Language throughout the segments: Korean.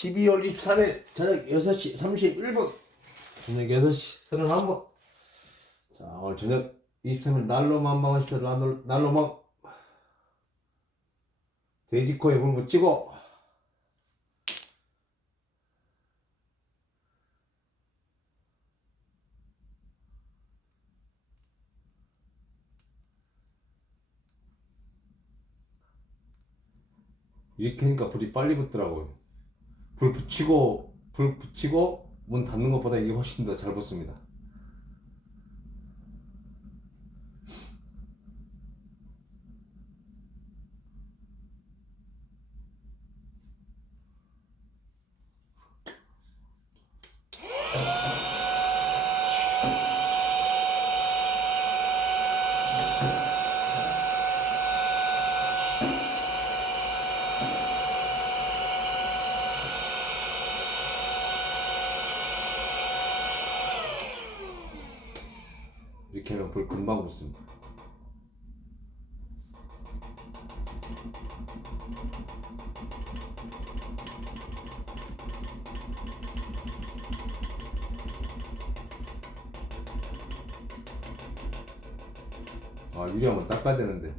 12월 23일 저녁 6시 31분 저녁 6시 31분. 자, 오늘 저녁 23일 날로 만방하십시오. 날로망 돼지코에 불 붙이고 이렇게 하니까 불이 빨리 붙더라고요. 불 붙이고 문 닫는 것보다 이게 훨씬 더 잘 붙습니다. 이렇게 하면 불 금방 붙습니다. 아, 유리 한번 닦아야 되는데.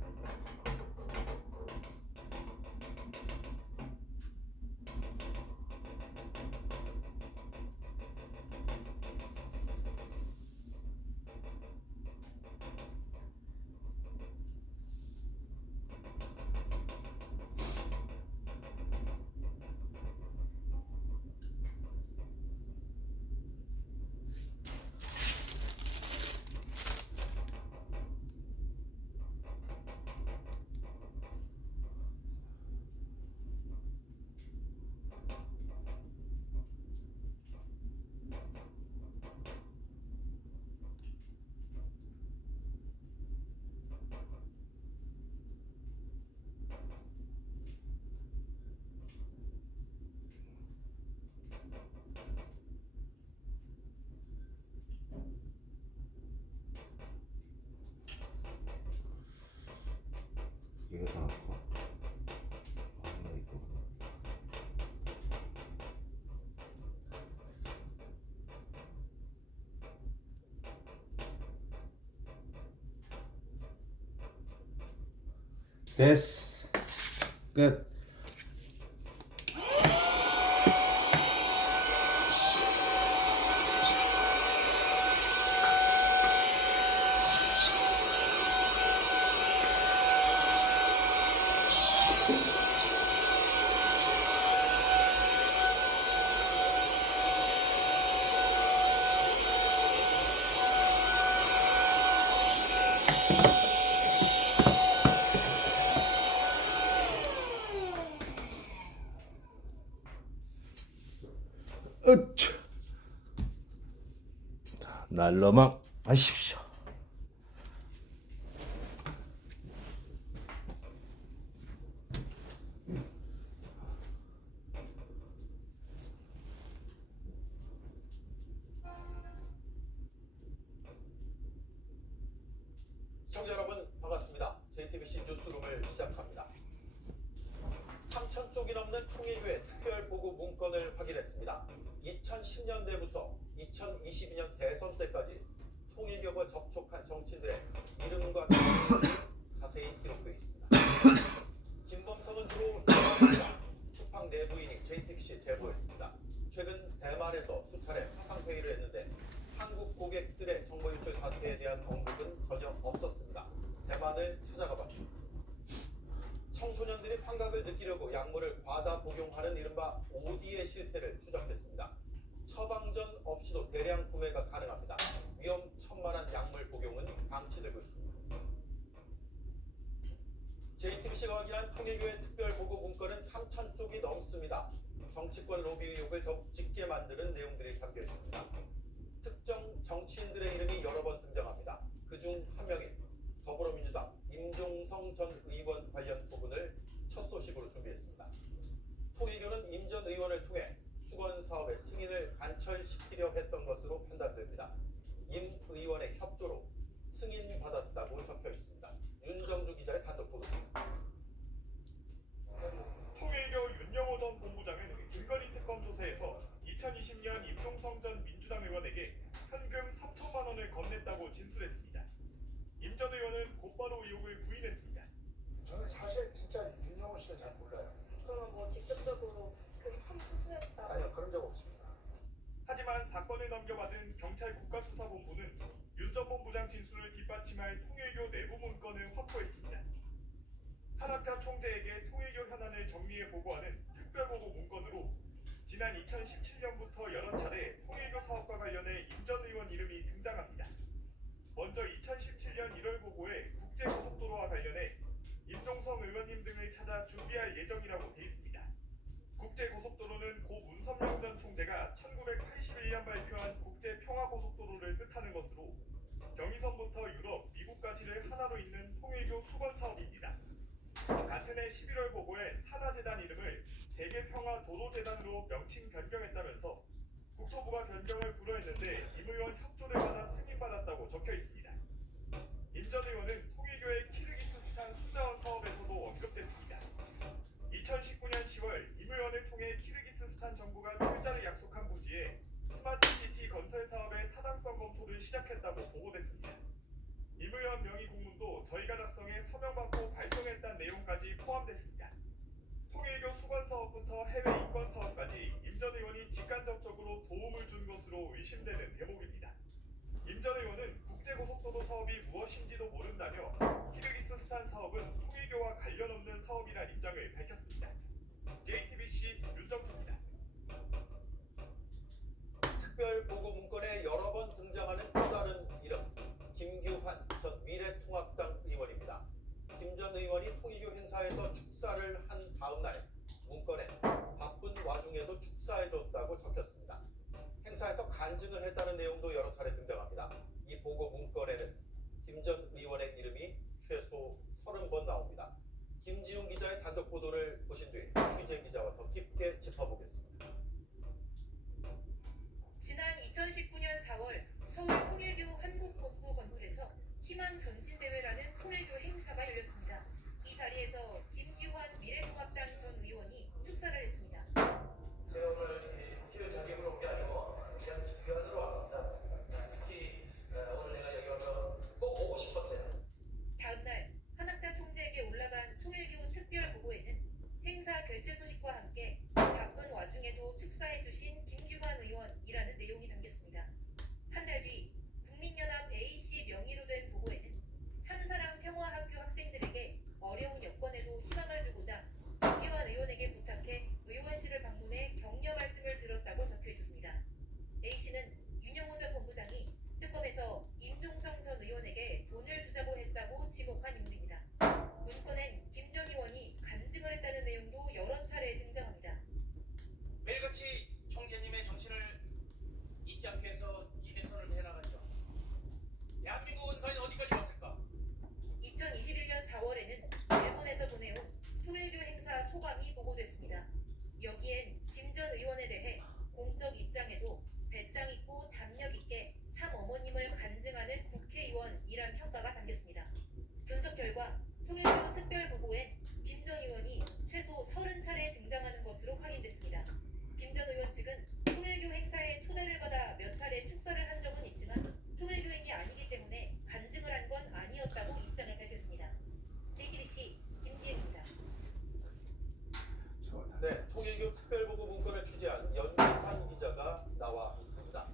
이거 다 넣고. 됐어. 끝. 으차. 자, 날로망 하십시오. 시청자 여러분 반갑습니다. JTBC 뉴스룸을 시작합니다. 3,000쪽이 넘는 통일교회 특별보고 문건을 확인했습니다. 2010년대부터 2022년 대선 때까지 통일교와 접촉한 정치인들의 이름과 기록이 자세히 기록되어 있습니다. 김범석은 주로 대만입니다. 쿠팡 내부인이 JTBC에 제보했습니다. 최근 대만에서 수차례 화상회의를 했는데 한국 고객들의 정보 유출 사태에 대한 언급은 전혀 없었습니다. 대만을 찾아가 봤습니다. 청소년들이 환각을 느끼려고 약물을 과다 복용하는 이른바 OD의 실태를 추적했습니다. 처방전 없이도 대량 구매가 가능합니다. 위험천만한 약물 복용은 방치되고 있습니다. JTBC가 확인한 통일교회 특별보고 문건은 3,000쪽이 넘습니다. 정치권 로비 의혹을 더욱 짙게 만드는 내용들이 담겨 있습니다. 특정 정치인들의 이름이 여러 번 등장합니다. 그중 한 명인 더불어민주당 임종성 전 의원 관련 부분을 첫 소식으로 준비했습니다. 통일교는 임 전 의원을 통해 수건 사업의 승인을 관철시키려 했던 것으로 판단됩니다. 임 의원의 협조로 승인받았다고 적혀 있습니다. 윤정주 기자의 단독 보도입니다. 통일교 윤영호 전 본부장은 김건희 특검 넘겨받은 경찰 국가수사본부는 윤 전 본부장 진술을 뒷받침할 통일교 내부 문건을 확보했습니다. 한학자 총재에게 통일교 현안을 정리해 보고하는 특별보고 문건으로 지난 2017년부터 여러 차례 통일교 사업과 관련해 임 전 의원 이름이 등장합니다. 먼저 2017년 1월 보고에 국제고속도로와 관련해 임종성 의원님 등을 찾아 준비할 예정이라고 돼 있습니다. 국제고속도로는 고 문선명 전 총재가 1981년 발표한 국제평화고속도로를 뜻하는 것으로 경의선부터 유럽, 미국까지를 하나로 잇는 통일교 수건 사업입니다. 같은 해 11월 보고에 산하재단 이름을 세계평화도로재단으로 명칭 변경했다면서 국토부가 변경을 불허했는데 임 의원 협조를 받아 승인받았다고 적혀 있습니다. 임 전 의원은 통일교의 키르기스스탄 수자원 사업에서도 언급됐습니다. 2019년 10월 임 의원을 통해 키르기스스탄 정부가 출자를 약속한 부지에 스마트시티 건설 사업의 타당성 검토를 시작했다고 보고됐습니다. 임 의원 명의 공문도 저희가 작성해 서명받고 발송했다는 내용까지 포함됐습니다. 통일교 수건 사업부터 해외 인권 사업까지 임 전 의원이 직간접적으로 도움을 준 것으로 의심되는 대목입니다. 임 전 의원은 국제고속도로 사업이 무엇인지도 모른다며 키르기스스탄 사업은 통일교와 관련 없는 사업이란 입장을 밝혔습니다. JTBC 윤정주입니다. 특별 보고 문건에 여러 번 등장하는 또 다른 이름, 김규환 전 미래통합당 의원입니다. 김 전 의원이 통일교 행사에서 축사를 한 다음 날 문건에 바쁜 와중에도 축사해줬다고 적혔습니다. 행사에서 간증을 했다는 내용도 여러 차례 등장합니다. 이 보고 문건에는 김 전 의원의 이름이 최소 30번 나옵니다. 김지훈 기자의 단독 보도를 보신 뒤 취재 기자와 더 깊게 짚어보겠습니다. 지난 2019년 4월 서울 통일교 한국본부 건물에서 희망 전진대회라는 통일교 행사가 열렸습니다. 이 자리에서 김규환 미래통합당 전 의원이 축사를 했습니다. 제가 오늘 국회의원 자격으로 온 게 아니고 그냥 기관으로 왔습니다. 특히 오늘 내가 여기 와서 꼭 오고 싶었어요. 다음 날 한학자 총재에게 올라간 통일교 특별보고에는 행사 개최 소식과 함께 바쁜 와중에도 축사해주신 김규환 의원이라는 내용이 담겼습니다. 한 달 뒤 국민연합 A씨 명의로 된 보고에는 참사랑 평화학교 학생들에게 어려운 여건에도 희망을 주고자 김규환 의원에게 부탁해 의원실을 방문해 격려 말씀을 들었다고 적혀 있었습니다. A씨는 윤영호 전 본부장이 특검에서 임종성 전 의원에게 돈을 주자고 했다고 지목한 인물입니다. 문건엔 김 전 의원이 간증을 했다는 내용도 여러 차례 등장합니다. 매일같이 총재님의 정신을 잊지 않게 해서 기대선을 해나가죠. 대한민국은 과연 어디까지 왔을까? 2021년 4월에는 일본에서 보내온 통일교 행사 소감이 보고됐습니다. 여기엔 김 전 의원에 대해 공적 입장에도 배짱 있고 담력 있게 참 어머님을 간증하는 국회의원이란 평가가 담겼습니다. 분석 결과 통일교 특별보고엔 김 전 의원이 최소 30차례 등장하는 것으로 확인됐습니다. 김 전 의원 측은 통일교 행사에 초대를 받아 몇 차례 축사를 한 적은 있지만 통일교인이 아니기 때문에 간증을 한 건 아니었다고 입장을 밝혔습니다. JTBC 김지은입니다. 네, 통일교 특별보고 문건을 취재한 연유환 기자가 나와 있습니다.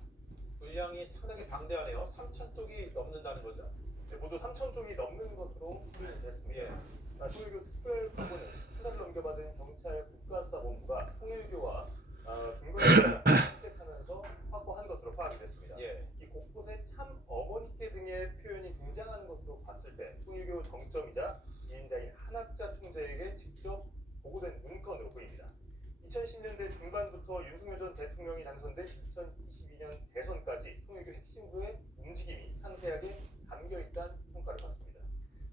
분량이 상당히 방대하네요. 3,000쪽이 넘는다는 거죠? 네, 모두 3,000쪽이 넘는 것으로 확인이 됐습니다. 예. 통일교 특별보고는 수사를 넘겨받은 경찰 국가수사본부가 통일교와 김건희 여사가 출색하면서 확보한 것으로 파악이 됐습니다. 예. 이 곳곳에 참 어머니께 등의 표현이 등장하는 것으로 봤을 때 통일교 정점이자 이인자인 한학자 총재에게 직접 보고된 문건으로 보입니다. 2010년대 중반부터 윤석열 전 대통령이 당선된 2022년 대선까지 통일교 핵심부의 움직임이 상세하게 담겨있다는 평가를 받습니다.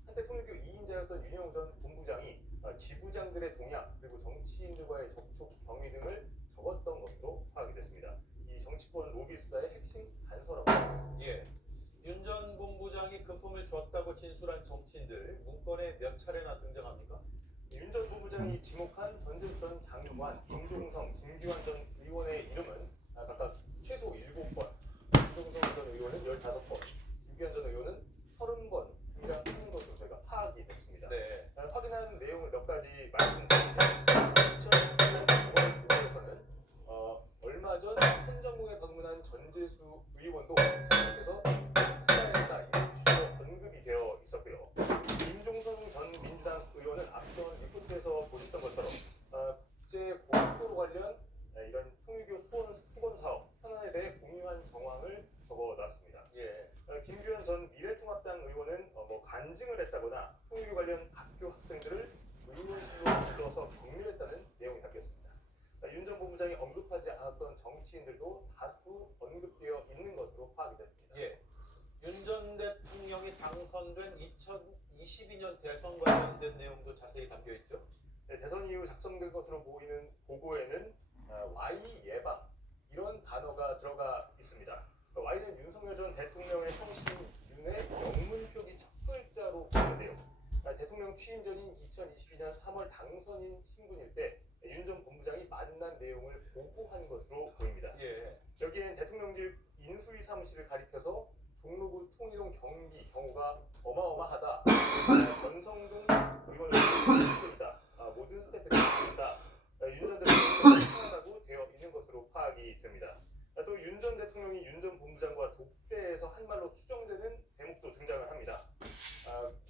한때 통일교 2인자였던 윤영호 전 본부장이 지부장들의 동향 그리고 정치인들과의 접촉 경위 등을 적었던 것으로 파악이 됐습니다. 이 정치권 로비 수사의 핵심 단서라고 할 수 있습니다. 예. 윤 전 본부장이 금품을 줬다고 진술한 정치인들 문건에 몇 차례나 등장합니까? 윤 전 본부장이 지목한 전재수전 장유관, 임종성, 김규환 전 의원의 이름은 각각 최소 7번, 임종성 전 의원은 15번, 김규환 전 의원은 30번 등장하는 것으로 저희가 파악이 됐습니다. 네. 확인한 내용을 몇 가지 말씀드리면 2019년 5월 9일에서는 얼마 전 천정궁에 방문한 전재수 정치인들도 다수 언급되어 있는 것으로 파악이 됐습니다. 예. 윤 전 대통령이 당선된 2022년 대선 관련된 내용도 자세히 담겨 있죠. 네, 대선 이후 작성된 것으로 보이는 보고에는 Y 예방 이런 단어가 들어가 있습니다. Y는 윤석열 전 대통령의 성신 윤의 영문 표기 첫 글자로 보이는데요. 대통령 취임 전인 2022년 3월 당선인 신분일 때 윤 전 본부장이 만난 내용을 보고한 것으로 보입니다. 예. 여기에는 대통령직 인수위 사무실을 가리켜서 종로구 통일동 경비 경우가 어마어마하다. 권성동 의원을 실수이다. 모든 스태프들이 있다. 윤 전 대통령이 생각하고 되어 있는 것으로 파악이 됩니다. 또 윤 전 대통령이 윤 전 본부장과 독대에서 한 말로 추정되는 대목도 등장을 합니다.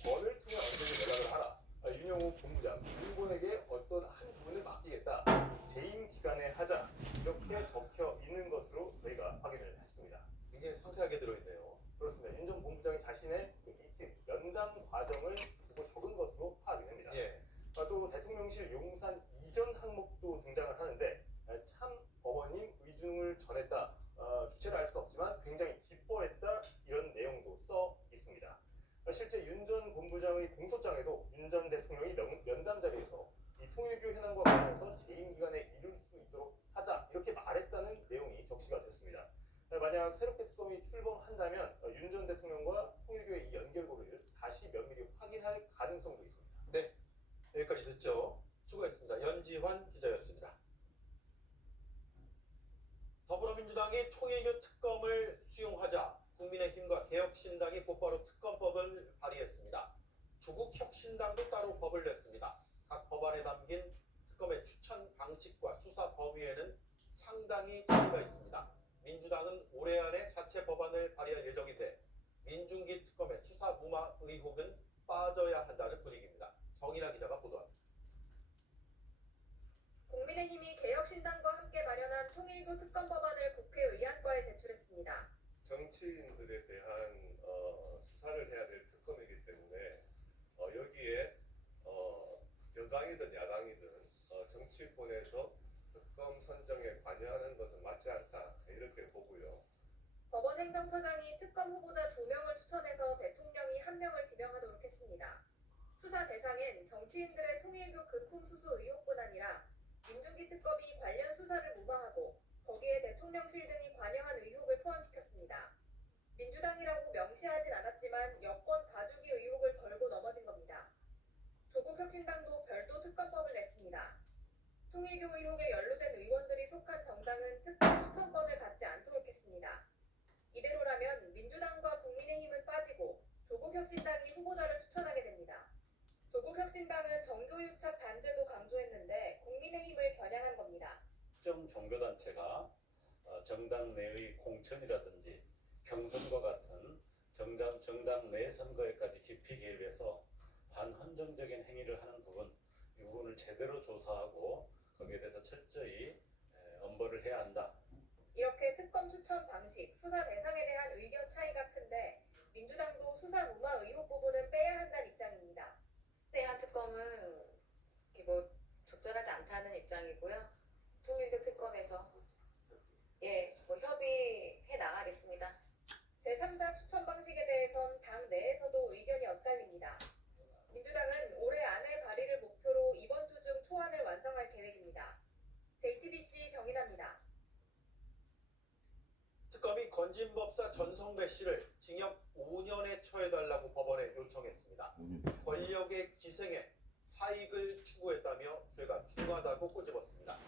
권을 통해 언제든 연락을 하라. 윤영호 본부장, 일본에게 어떤 한 부분을 맡기겠다. 재임 기간에 하자. 이렇게 적혀 있는 것으로 저희가 확인을 했습니다. 굉장히 상세하게 들어있네요. 그렇습니다. 윤 전 본부장이 자신의 미팅, 면담 과정을 두고 적은 것으로 파악이 됩니다. 예. 또 대통령실 용산 이전 항목도 등장을 하는데 참 어머님 의중을 전했다. 주체를 알 수는 없지만 굉장히 기뻐했다. 이런 내용도 써 있습니다. 실제 윤 전 본부장의 공소장에도 윤 전 대통령이 면담 자리에서 이 통일교 현안과 관련해서 재임 기간에 이룰 수 있도록 하자 이렇게 말했다는 내용이 적시가 됐습니다. 만약 새롭게 특검이 출범한다면 윤 전 대통령과 통일교의 이 연결고리를 다시 면밀히 확인할 가능성도 있습니다. 네. 여기까지 듣죠. 수고했습니다. 연지환 기자였습니다. 더불어민주당이 통일교 특검을 수용하자 국민의힘과 개혁신당이 곧바로 특검법을 발의했습니다. 조국혁신당도 따로 법을 냈습니다. 각 법안에 담긴 특검의 추천 방식과 수사 범위에는 상당히 차이가 있습니다. 민주당은 올해 안에 자체 법안을 발의할 예정인데 민중기 특검의 수사 무마 의혹은 빠져야 한다는 분위기입니다. 정인아 기자가 보도합니다. 국민의힘이 개혁신당과 함께 마련한 통일교 특검 법안을 국회 의안과에 제출했습니다. 정치인들에 대한 수사를 해야 될 특검이기 때문에 여기에 여당이든 야당이든 정치권에서 특검 선정에 관여하는 것은 맞지 않다 이렇게 보고요. 법원 행정처장이 특검 후보자 2명을 추천해서 대통령이 1명을 지명하도록 했습니다. 수사 대상엔 정치인들의 통일교 금품 수수 의혹뿐 아니라 민중기 특검이 관련 수사를 무마하고 거기에 대통령실 등이 관여한 의혹을 포함시켰습니다. 민주당이라고 명시하진 않았지만 여권 봐주기 의혹을 걸고 넘어진 겁니다. 조국혁신당도 별도 특검법을 냈습니다. 통일교 의혹에 연루된 의원들이 속한 정당은 특검 추천권을 갖지 않도록 했습니다. 이대로라면 민주당과 국민의힘은 빠지고 조국혁신당이 후보자를 추천하게 됩니다. 조국혁신당은 정교유착 단죄도 강조했는데 국민의힘을 겨냥한 겁니다. 특정 종교단체가 정당 내의 공천이라든지 경선과 같은 정당 내 선거에까지 깊이 개입해서 반헌정적인 행위를 하는 부분, 이 부분을 제대로 조사하고 거기에 대해서 철저히 엄벌을 해야 한다. 이렇게 특검 추천 방식, 수사 대상에 대한 의견 차이가 큰데 민주당도 수사 무마 의혹 부분은 빼야 한다는 입장입니다. 대한 특검은 적절하지 않다는 입장이고요. 통일교 특검에서 협의해 나가겠습니다. 제3자 추천 방식에 대해선 당 내에서도 의견이 엇갈립니다. 민주당은 올해 안에 발의를 목표로 이번 주 중 초안을 완성할 계획입니다. JTBC 정인아입니다. 특검이 건진법사 전성배 씨를 징역 5년에 처해달라고 법원에 요청했습니다. 권력의 기생에 사익을 추구했다며 죄가 중하다고 꼬집었습니다.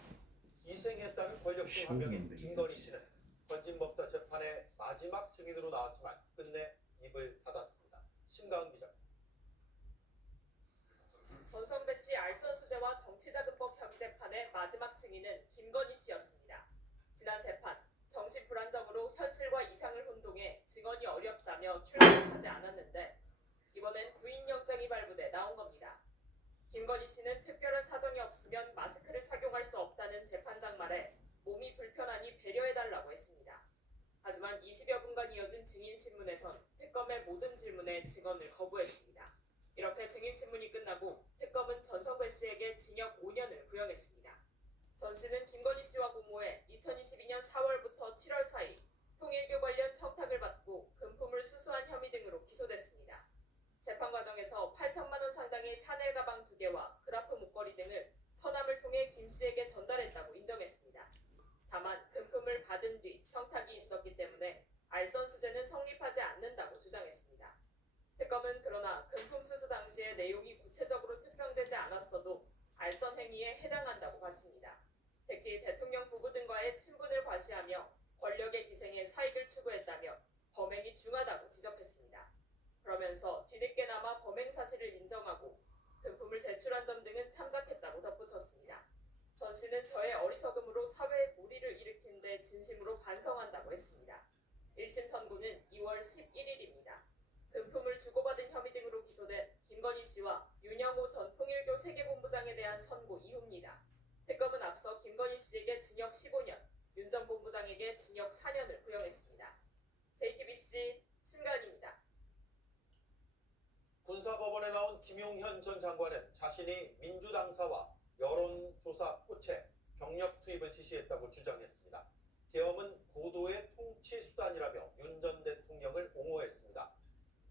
기생했다는 권력 중 한 명인 김건희 씨는 건진법사 재판의 마지막 증인으로 나왔지만 끝내 입을 닫았습니다. 심가은 기자. 전성배 씨 알선 수재와 정치자금법 혐의 재판의 마지막 증인은 김건희 씨였습니다. 지난 재판, 정신 불안정으로 현실과 이상을 혼동해 증언이 어렵다며 출석하지 않았는데 이번엔 구인영장이 발부돼 나온 겁니다. 김건희 씨는 특별한 사정이 없으면 마스크를 착용할 수 없다는 재판장 말에 몸이 불편하니 배려해달라고 했습니다. 하지만 20여 분간 이어진 증인신문에선 특검의 모든 질문에 증언을 거부했습니다. 이렇게 증인신문이 끝나고 특검은 전성배 씨에게 징역 5년을 구형했습니다. 전 씨는 김건희 씨와 공모해 2022년 4월부터 7월 사이 통일교 관련 청탁을 받고 금품을 수수한 혐의 등으로 기소됐습니다. 재판 과정에서 8천만 원 상당의 샤넬 가방 2개와 그라프 목걸이 등을 처남을 통해 김 씨에게 전달했다고 인정했습니다. 다만 금품을 받은 뒤 청탁이 있었기 때문에 알선 수재는 성립하지 않는다고 주장했습니다. 특검은 그러나 금품 수수 당시의 내용이 구체적으로 특정되지 않았어도 알선 행위에 해당한다고 봤습니다. 특히 대통령 부부 등과의 친분을 과시하며 권력의 기생에 사익을 추구했다며 범행이 중하다고 지적했습니다. 그러면서 뒤늦게나마 범행 사실을 인정하고 금품을 제출한 점 등은 참작했다고 덧붙였습니다. 전 씨는 저의 어리석음으로 사회에 무리를 일으킨 데 진심으로 반성한다고 했습니다. 1심 선고는 2월 11일입니다. 금품을 주고받은 혐의 등으로 기소된 김건희 씨와 윤영호 전 통일교 세계본부장에 대한 선고 이후입니다. 특검은 앞서 김건희 씨에게 징역 15년, 윤 전 본부장에게 징역 4년을 구형했습니다. JTBC 신간입니다. 군사법원에 나온 김용현 전 장관은 자신이 민주당사와 여론조사 꽃에 병력 투입을 지시했다고 주장했습니다. 계엄은 고도의 통치 수단이라며 윤 전 대통령을 옹호했습니다.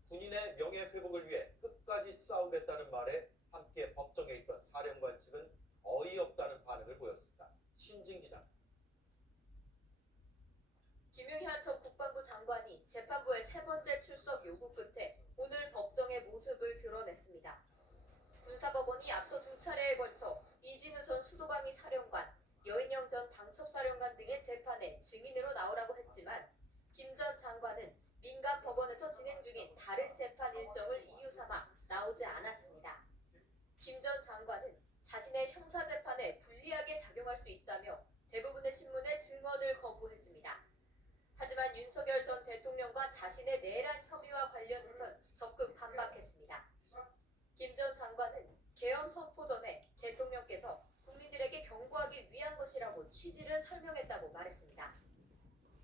군인의 명예회복을 위해 끝까지 싸우겠다는 말에 함께 법정에 있던 사령관 측은 어이없다는 반응을 보였습니다. 신진 기자. 김용현 전 국방부 장관이 재판부의 세 번째 출석 요구 끝에 오늘 법정의 모습을 드러냈습니다. 군사법원이 앞서 2차례에 걸쳐 이진우 전 수도방위 사령관, 여인영 전 방첩사령관 등의 재판에 증인으로 나오라고 했지만 김 전 장관은 민간 법원에서 진행 중인 다른 재판 일정을 이유 삼아 나오지 않았습니다. 김 전 장관은 자신의 형사재판에 불리하게 작용할 수 있다며 대부분의 신문의 증언을 거부했습니다. 하지만 윤석열 전 대통령과 자신의 내란 혐의와 관련해선 적극 반박했습니다. 김 전 장관은 계엄 선포 전에 대통령께서 국민들에게 경고하기 위한 것이라고 취지를 설명했다고 말했습니다.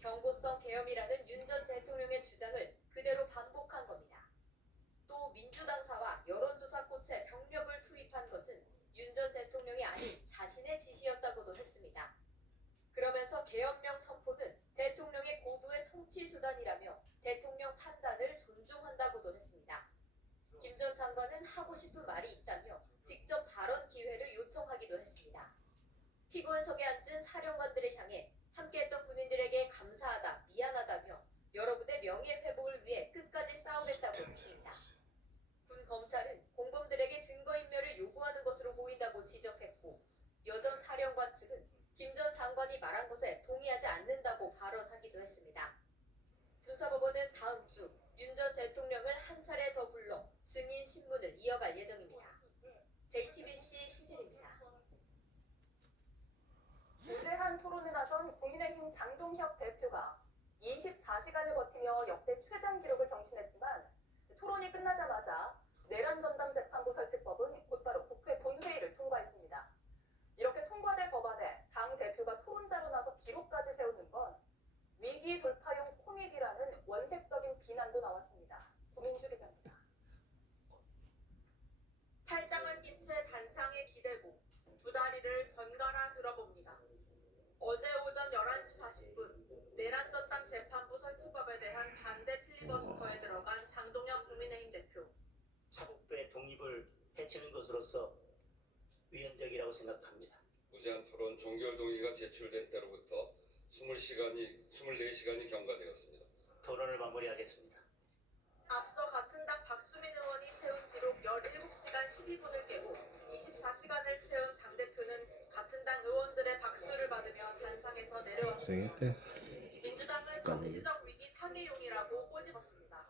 경고성 계엄이라는 윤 전 대통령의 주장을 그대로 반복한 겁니다. 또 민주당사와 여론조사 꽃에 병력을 투입한 것은 윤 전 대통령이 아닌 자신의 지시였다고도 했습니다. 그러면서 계엄령 선포는 대통령의 고도의 통치 수단이라며 대통령 판단을 존중한다고도 했습니다. 김 전 장관은 하고 싶은 말이 있다며 직접 발언 기회를 요청하기도 했습니다. 피고인석에 앉은 사령관들을 향해 함께했던 군인들에게 감사하다, 미안하다며 여러분의 명예회복을 위해 끝까지 싸우겠다고 했습니다. 군 검찰은 공범들에게 증거인멸을 요구하는 것으로 보인다고 지적했고 여전 사령관 측은 김 전 장관이 말한 것에 동의하지 않는다고 발언하기도 했습니다. 군사법원은 다음 주 윤 전 대통령을 한 차례 더 불러 증인 신문을 이어갈 예정입니다. JTBC 신진입니다. 무제한 토론에 나선 국민의힘 장동혁 대표가 24시간을 버티며 역대 최장 기록을 경신했지만 토론이 끝나자마자 내란 전담 재판부 설치법은 곧바로 국회 본회의를 통과했습니다. 이렇게 통과될 법안에 당 대표가 토론자로 나서 기록까지 세우는 건 위기 돌파용 코미디라는 원색적인 비난도 나왔습니다. 고민주 기자입니다. 팔짱을 낀 채 단상에 기대고 두 다리를 번갈아 들어봅니다. 어제 오전 11시 40분 내란 전담 재판부 설치법에 대한 반대 필리버스터에 들어간 장동혁 국민의힘 대표. 사법부의 독립을 해치는 것으로서 위헌적이라고 생각합니다. 무제한 토론 종결 동의가 제출된 때로부터 24시간이 경과되었습니다. 토론을 마무리하겠습니다. 앞서 같은 당 박수민 의원이 세운 기록 17시간 12분을 깨고 24시간을 채운 장 대표는 같은 당 의원들의 박수를 받으며 단상에서 내려왔습니다. 민주당은 정치적 위기 타개용이라고 꼬집었습니다.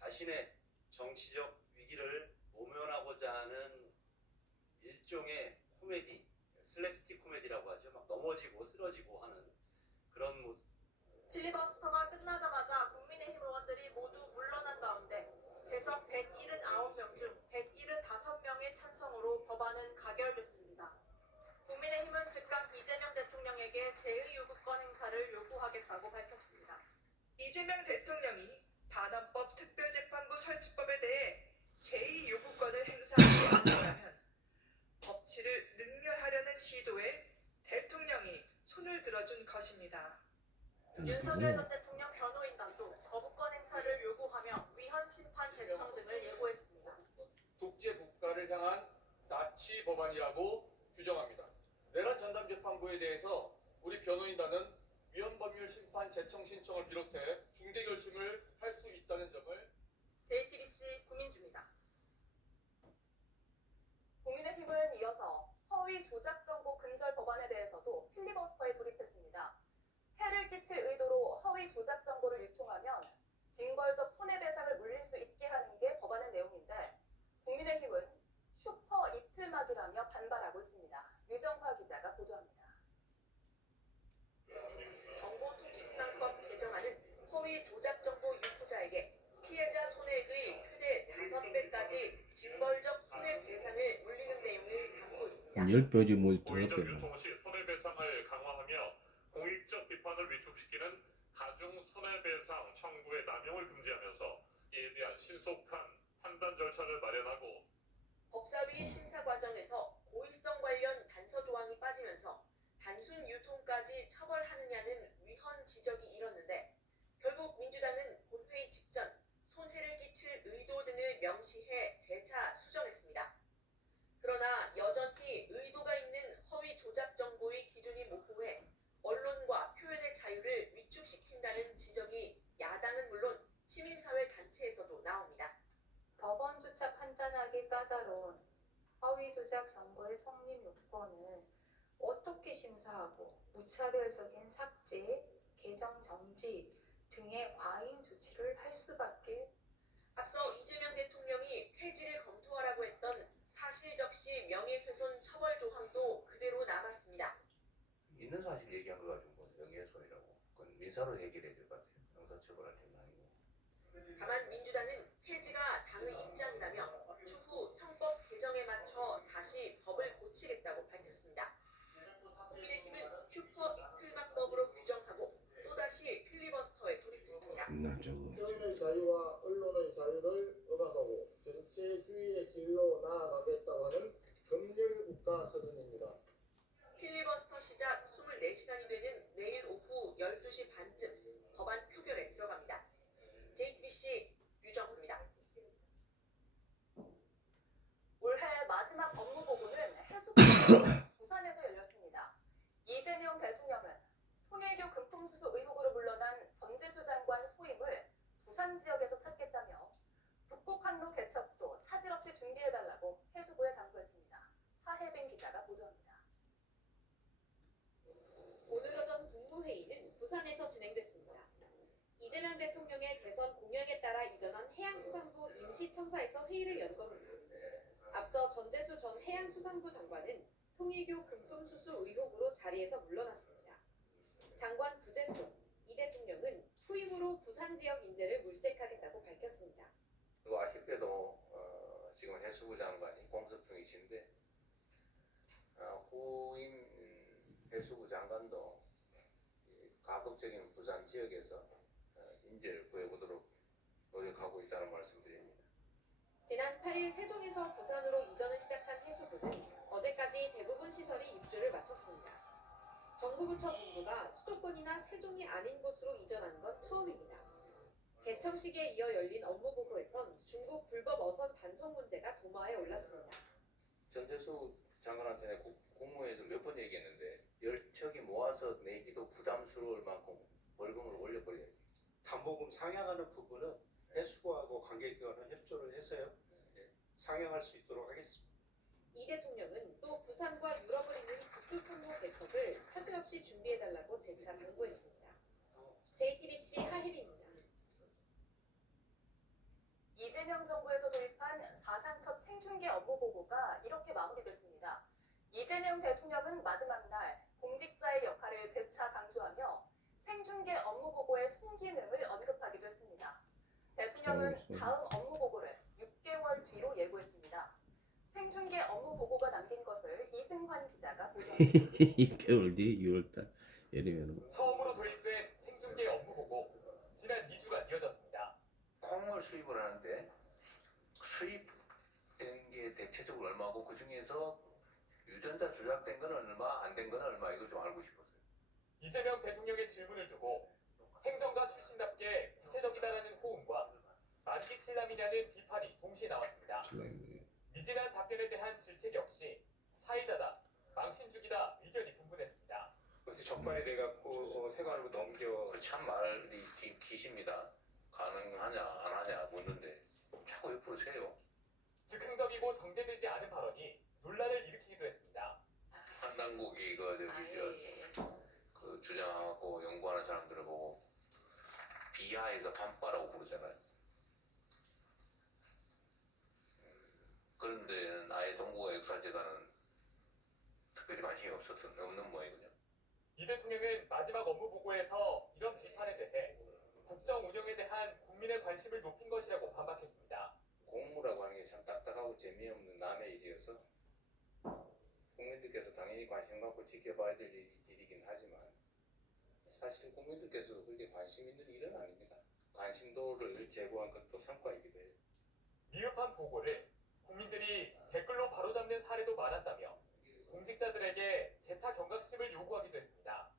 자신의 정치적 위기를 모면하고자 하는 일종의 코미디, 슬랩스틱 코미디라고 하죠. 막 넘어지고 쓰러지고 하는 그런 모습. 필리버스터가 끝나자마자 국민의힘 의원들이 모두 물러난 가운데 재석 179명 중 175명의 찬성으로 법안은 가결됐습니다. 국민의힘은 즉각 이재명 대통령에게 제2요구권 행사를 요구하겠다고 밝혔습니다. 이재명 대통령이 반헌법 특별재판부 설치법에 대해 제2요구권을 행사하지 않는다면 법치를 능멸하려는 시도에 손을 들어준 것입니다. 윤석열 전 대통령 변호인단도 거부권 행사를 요구하며 위헌 심판 제청 등을 예고했습니다. 독재 국가를 향한 나치 법안이라고 규정합니다. 내란 전담 재판부에 대해서 우리 변호인단은 위헌 법률 심판 제청 신청을 비롯해 중대 결심을 할 수 있다는 점을 JTBC 구민주입니다. 국민의힘은 이어서 허위 조작 정보 근절 법안에 대해서도 필리버스터에 돌입했습니다. 해를 끼칠 의도로 허위 조작 정보를 유통하면 징벌적 손해배상을 물릴 수 있게 하는 게 법안의 내용인데 국민의힘은 슈퍼 이틀막이라며 반발하고 있습니다. 유정화 기자가 보도합니다. 정보통신망법 개정안은 허위 조작 정보 유포자에게 피해자 손해액의 최대 5배까지 징벌적 손해배상을 물리는 내용을 담고 있습니다. 10배지 뭐 고의적 5배. 유통 시 손해배상을 강화하며 공익적 비판을 위축시키는 가중 손해배상 청구의 남용을 금지하면서 이에 대한 신속한 판단 절차를 마련하고 법사위 심사 과정에서 고의성 관련 단서 조항이 빠지면서 단순 유통까지 처벌하느냐는 위헌 지적이 일었는데 결국 민주당은 본회의 직전 손해를 끼칠 의도 등을 명시해 재차 수정했습니다. 그러나 여전히 의도가 있는 허위 조작 정보의 기준이 모호해 언론과 표현의 자유를 위축시킨다는 지적이 야당은 물론 시민사회 단체에서도 나옵니다. 법원조차 판단하기 까다로운 허위 조작 정보의 성립 요건을 어떻게 심사하고 무차별적인 삭제, 계정 정지 등의 과잉 조치를 할 수밖에. 앞서 이재명 대통령이 폐지를 검토하라고 했던 사실적시 명예훼손 처벌 조항도 그대로 남았습니다. 있는 사실 얘기한 거 가지고 뭐 명예훼손이라고 그건 민사로 해결해야 될 것 같아요. 형사처벌할 때는 아니고. 다만 민주당은 폐지가 당의 입장이라며 추후 형법 개정에 맞춰 다시 법을 고치겠다고 밝혔습니다. 국민의힘은 슈퍼 이틀막법으로 규정하고 또다시 필리버스터에 돌입했습니다. 표현의 자유와 언론의 자유를 억압하고 전체주의의 길로 나아가겠다고 하는 검열 국가 선언입니다. 필리버스터 시작 24시간이 되는 내일 오후 12시 반쯤 법안 표결에 들어갑니다. JTBC 유정호입니다. 올해 마지막 업무 보고는 해수부 부산에서 열렸습니다. 이재명 대통령은 통일교 금품수수 의혹으로 물러난 전재수 장관 후임을 부산 지역에서 찾겠다며 북곡 항로 개척도 차질 없이 준비해달라고 해수부에 당부했습니다. 하혜빈 기자가 보도합니다. 오늘 오전 국무회의는 부산에서 진행됐습니다. 이재명 대통령의 대선 공약에 따라 이전한 해양수산부 임시청사에서 회의를 연 겁니다. 앞서 전재수 전 해양수산부 장관은 통일교 금품수수 의혹으로 자리에서 물러났습니다. 장관 부재소, 이 대통령은 후임으로 부산 지역 인재를 물색하겠다고 밝혔습니다. 그리고 아쉽게도 지금 해수부 장관이 공석평이신데 후임 해수부 장관도 가급적인 부산 지역에서 인재를 구해보도록 노력하고 있다는 말씀드립니다. 지난 8일 세종에서 부산으로 이전을 시작한 해수부는 어제까지 대부분 시설이 입주를 마쳤습니다. 정부부처 본부가 수도권이나 세종이 아닌 곳으로 이전하는 건 처음입니다. 개청식에 이어 열린 업무보고에선 중국 불법 어선 단속 문제가 도마에 올랐습니다. 전재수 장관한테 국무회에서 몇 번 얘기했는데 열척이 모아서 내기도 부담스러울 만큼 벌금을 올려버려야지. 담보금 상향하는 부분은 해수부하고 관계기관은 협조를 해서요. 상향할 수 있도록 하겠습니다. 이 대통령은 또 부산과 유럽을 잇는 북극 항로 개척을 차질 없이 준비해달라고 재차 당부했습니다. JTBC 하혜빈입니다. 이재명 정부에서 도입한 사상 첫 생중계 업무 보고가 이렇게 마무리됐습니다. 이재명 대통령은 마지막 날 공직자의 역할을 재차 강조하며 생중계 업무 보고의 순기능을 언급하기도 했습니다. 대통령은 다음 업무 보고를 6개월 뒤로 예고했습니다. 생중계 업무 보고가 남긴 것을 이승환 기자가 보도합니다. 2개월 뒤 6월달 예리면 처음으로 도입된 생중계 업무 보고 지난 2주간 이어졌습니다. 콩을 수입을 하는데 수입된 게 대체적으로 얼마고 그 중에서 유전자 조작된 건 얼마, 안 된 건 얼마 이거 좀 알고 싶었어요. 이재명 대통령의 질문을 두고 행정가 출신답게 구체적이다라는 호응과 만기 칠남이냐는 비판이 동시에 나왔습니다. 미진한 답변에 대한 질책 역시 사이다다, 망신주기다 의견이 분분했습니다. 그것이 적발이 돼갖고 세관으로 넘겨. 참 말이 기십니다. 가능하냐 안 하냐 묻는데 자꾸 옆으로 세요. 즉흥적이고 정제되지 않은 발언이 논란을 일으키기도 했습니다. 한 당국이 그 주장하고 연구하는 사람들을 보고 비하에서 반바라고 부르잖아요. 그런 데는 아예 동북아 역사재단은 특별히 관심이 없는 모양이군요. 이 대통령은 마지막 업무 보고에서 이런 비판에 대해 국정 운영에 대한 국민의 관심을 높인 것이라고 반박했습니다. 공무라고 하는 게 참 딱딱하고 재미없는 남의 일이어서 국민들께서 당연히 관심 갖고 지켜봐야 될 일이긴 하지만 사실 국민들께서 그렇게 관심 있는 일은 아닙니다. 관심도를 제고한 것도 성과이기도 해요. 미흡한 보고를 국민들이 댓글로 바로잡는 사례도 많았다며 공직자들에게 재차 경각심을 요구하기도 했습니다.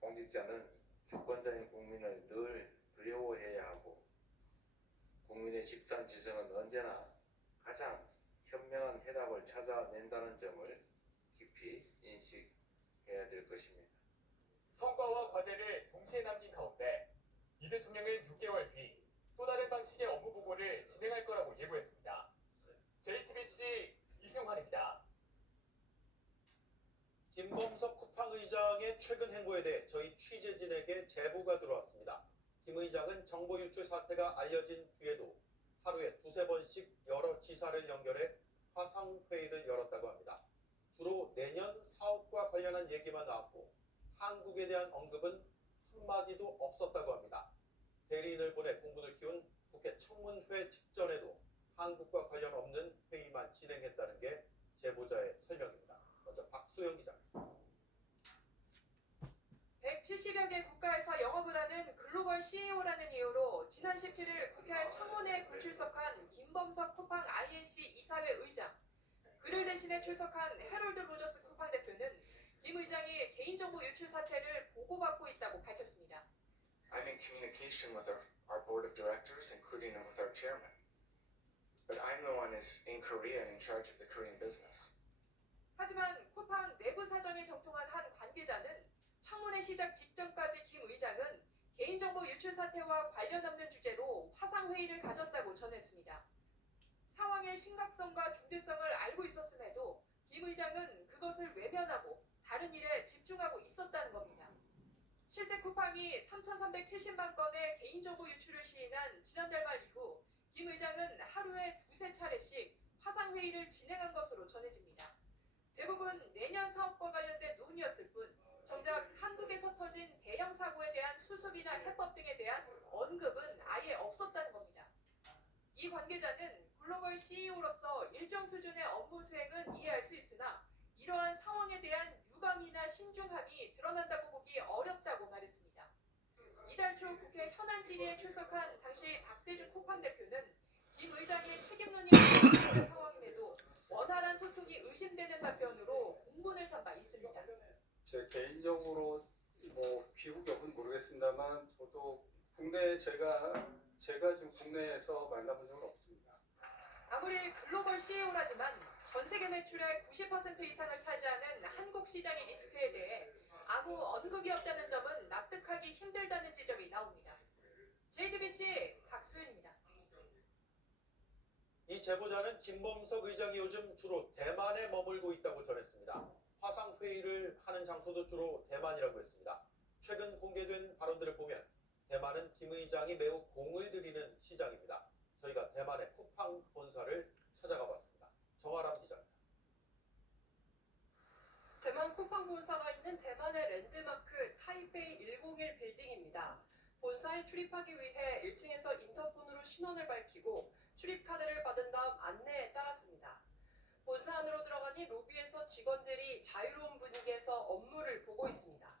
공직자는 주권자인 국민을 늘 두려워해야 하고 국민의 집단 지성은 언제나 가장 현명한 해답을 찾아낸다는 점을 깊이 인식해야 될 것입니다. 성과와 과제를 동시에 남긴 가운데 이 대통령은 6개월 뒤 또 다른 방식의 업무 보고를 진행할 거라고 예고했습니다. JTBC 이승환입니다. 김범석 쿠팡의장의 최근 행보에 대해 저희 취재진에게 제보가 들어왔습니다. 김 의장은 정보 유출 사태가 알려진 뒤에도 하루에 두세 번씩 여러 지사를 연결해 화상회의를 열었다고 합니다. 주로 내년 사업과 관련한 얘기만 나왔고 한국에 대한 언급은 한마디도 없었다고 합니다. 대리인을 보내 공분을 키운 국회 청문회 직전에도 한국과 관련 없는 회의만 진행했다는 게 제보자의 설명입니다. 먼저 박소영 기자입니다. 170여 개 국가에서 영업을 하는 글로벌 CEO라는 이유로 지난 17일 국회 청문회에 불출석한 김범석 쿠팡 INC 이사회 의장. 그를 대신해 출석한 해롤드 로저스 쿠팡 대표는 김 의장이 개인정보 유출 사태를 보고받고 있다고 밝혔습니다. I'm in communication with our board of directors, including with our chairman. But I'm the one who's in Korea and in charge of the Korean business. 하지만 쿠팡 내부 사정에 정통한 한 관계자는 청문회 시작 직전까지 김 의장은 개인정보 유출 사태와 관련 없는 주제로 화상회의를 가졌다고 전했습니다. 상황의 심각성과 중대성을 알고 있었음에도 김 의장은 그것을 외면하고 다른 일에 집중하고 있었다는 겁니다. 실제 쿠팡이 3,370만 건의 개인정보 유출을 시인한 지난달 말 이후 김 의장은 하루에 두세 차례씩 화상회의를 진행한 것으로 전해집니다. 대부분 내년 사업과 관련된 논의였을 뿐 정작 한국에서 터진 대형 사고에 대한 수습이나 해법 등에 대한 언급은 아예 없었다는 겁니다. 이 관계자는 글로벌 CEO로서 일정 수준의 업무 수행은 이해할 수 있으나 이러한 상황에 대한 유감이나 신중함이 드러난다고 보기 어렵다고 말했습니다. 이달 초 국회 현안 질의에 출석한 당시 박대중 쿠팡 대표는 김 의장의 책임 논의가 진행되는 상황임에도 원활한 소통이 의심되는 답변으로 공분을 산 바 있습니다. 제 개인적으로 귀국 여부는 모르겠습니다만 저도 국내에 제가 지금 국내에서 만나본 적은 없습니다. 아무리 글로벌 CEO라지만 전 세계 매출의 90% 이상을 차지하는 한국 시장의 리스크에 대해 아무 언급이 없다는 점은 납득하기 힘들다는 지적이 나옵니다. JTBC 박수현입니다. 이 제보자는 김범석 의장이 요즘 주로 대만에 머물고 있다고 전했습니다. 화상회의를 하는 장소도 주로 대만이라고 했습니다. 최근 공개된 발언들을 보면 대만은 김 의장이 매우 공을 들이는 시장입니다. 저희가 대만의 쿠팡 본사를 찾아가 봤습니다. 정아람 기자입니다. 대만 쿠팡 본사가 있는 대만의 랜드마크 타이베이 101 빌딩입니다. 본사에 출입하기 위해 1층에서 인터폰으로 신원을 밝히고 출입카드를 받은 다음 안내에 따랐습니다. 본사 안으로 들어가니 로비에서 직원들이 자유로운 분위기에서 업무를 보고 있습니다.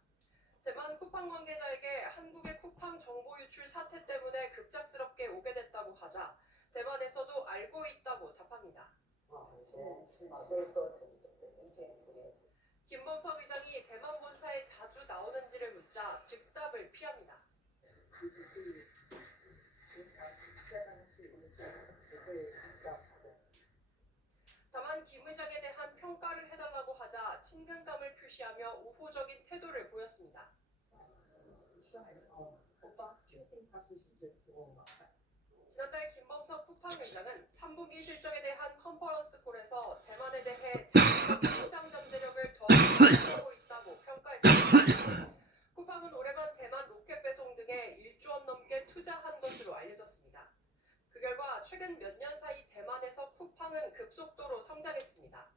대만 쿠팡 관계자에게 한국의 쿠팡 정보 유출 사태 때문에 급작스럽게 오게 됐다고 하자 대만에서도 알고 있다고 답합니다. 김범석 의장이 대만 본사에 자주 나오는지를 있는지를 묻자 즉답을 피합니다. 다만 김 의장에 대한 평가를 해달라고 하자 친근감을 표시하며 우호적인 태도를 보였습니다. 지난달 김범석 쿠팡 의장은 3분기 실적에 대한 컨퍼런스 콜에서 대만에 대해 시장 잠재력을 더 확보하고 있다고 평가했습니다. 쿠팡은 올해만 대만 로켓 배송 등에 1조 원 넘게 투자한 것으로 알려졌습니다. 그 결과 최근 몇 년 사이 대만에서 쿠팡은 급속도로 성장했습니다.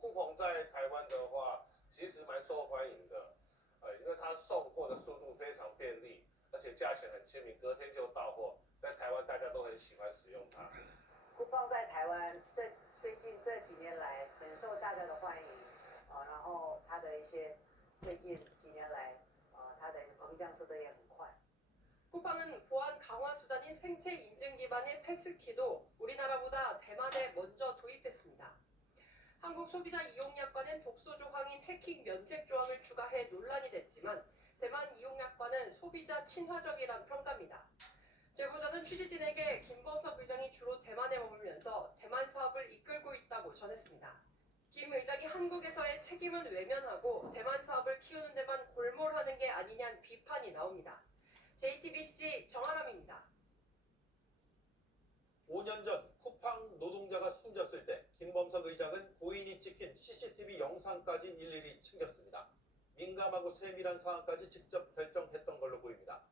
酷鹏在台湾的话，其实蛮受欢迎的，因为它送货的速度非常便利，而且价钱很亲民，隔天就到货。在台湾大家都很喜欢使用它。酷胖在台湾最近这几年来很受大家的欢迎，然后它的一些最近几年来，它的膨胀速度也很快。 쿠팡은 보안 강화 수단인 생체 인증 기반의 패스키도 우리나라보다 대만에 먼저 도입했습니다. 한국 소비자 이용약관엔 독소 조항인 해킹 면책 조항을 추가해 논란이 됐지만 대만 이용약관은 소비자 친화적이란 평가입니다. 제보자는 취재진에게 김범석 의장이 주로 대만에 머물면서 대만 사업을 이끌고 있다고 전했습니다. 김 의장이 한국에서의 책임은 외면하고 대만 사업을 키우는 데만 골몰하는 게 아니냐는 비판이 나옵니다. JTBC 정아람입니다. 5년 전 쿠팡 노동자가 숨졌을 때 김범석 의장은 고인이 찍힌 CCTV 영상까지 일일이 챙겼습니다. 민감하고 세밀한 사안까지 직접 결정했던 걸로 보입니다.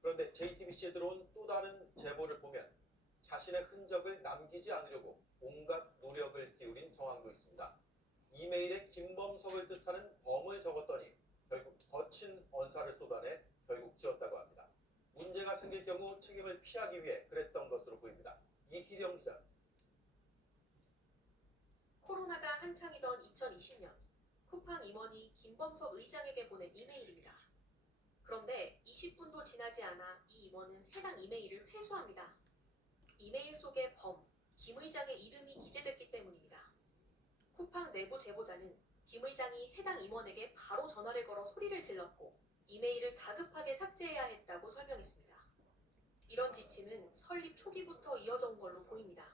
그런데 JTBC에 들어온 또 다른 제보를 보면 자신의 흔적을 남기지 않으려고 온갖 노력을 기울인 정황도 있습니다. 이메일에 김범석을 뜻하는 범을 적었더니 결국 거친 언사를 쏟아내 결국 지었다고 합니다. 문제가 생길 경우 책임을 피하기 위해 그랬던 것으로 보입니다. 이희령 기자. 코로나가 한창이던 2020년 쿠팡 임원이 김범석 의장에게 보낸 이메일입니다. 그런데 20분도 지나지 않아 이 임원은 해당 이메일을 회수합니다. 이메일 속의 범, 김 의장의 이름이 기재됐기 때문입니다. 쿠팡 내부 제보자는 김 의장이 해당 임원에게 바로 전화를 걸어 소리를 질렀고 이메일을 다급하게 삭제해야 했다고 설명했습니다. 이런 지침은 설립 초기부터 이어져 온 걸로 보입니다.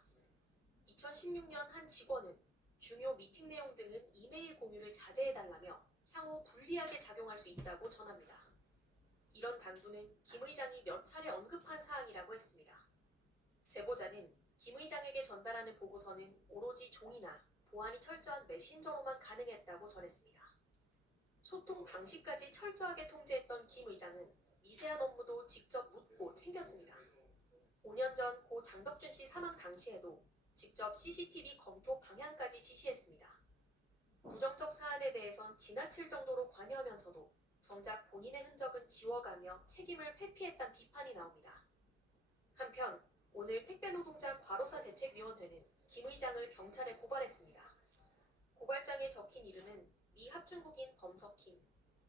2016년 한 직원은 중요 미팅 내용 등은 이메일 공유를 자제해달라며 향후 불리하게 작용할 수 있다고 전합니다. 이런 당부는 김 의장이 몇 차례 언급한 사항이라고 했습니다. 제보자는 김 의장에게 전달하는 보고서는 오로지 종이나 보안이 철저한 메신저로만 가능했다고 전했습니다. 소통 방식까지 철저하게 통제했던 김 의장은 미세한 업무도 직접 묻고 챙겼습니다. 5년 전 고 장덕준 씨 사망 당시에도 직접 CCTV 검토 방향까지 지시했습니다. 부정적 사안에 대해선 지나칠 정도로 관여하면서도 정작 본인의 흔적은 지워가며 책임을 회피했다는 비판이 나옵니다. 한편 오늘 택배노동자 과로사 대책위원회는 김 의장을 경찰에 고발했습니다. 고발장에 적힌 이름은 미 합중국인 범석킴.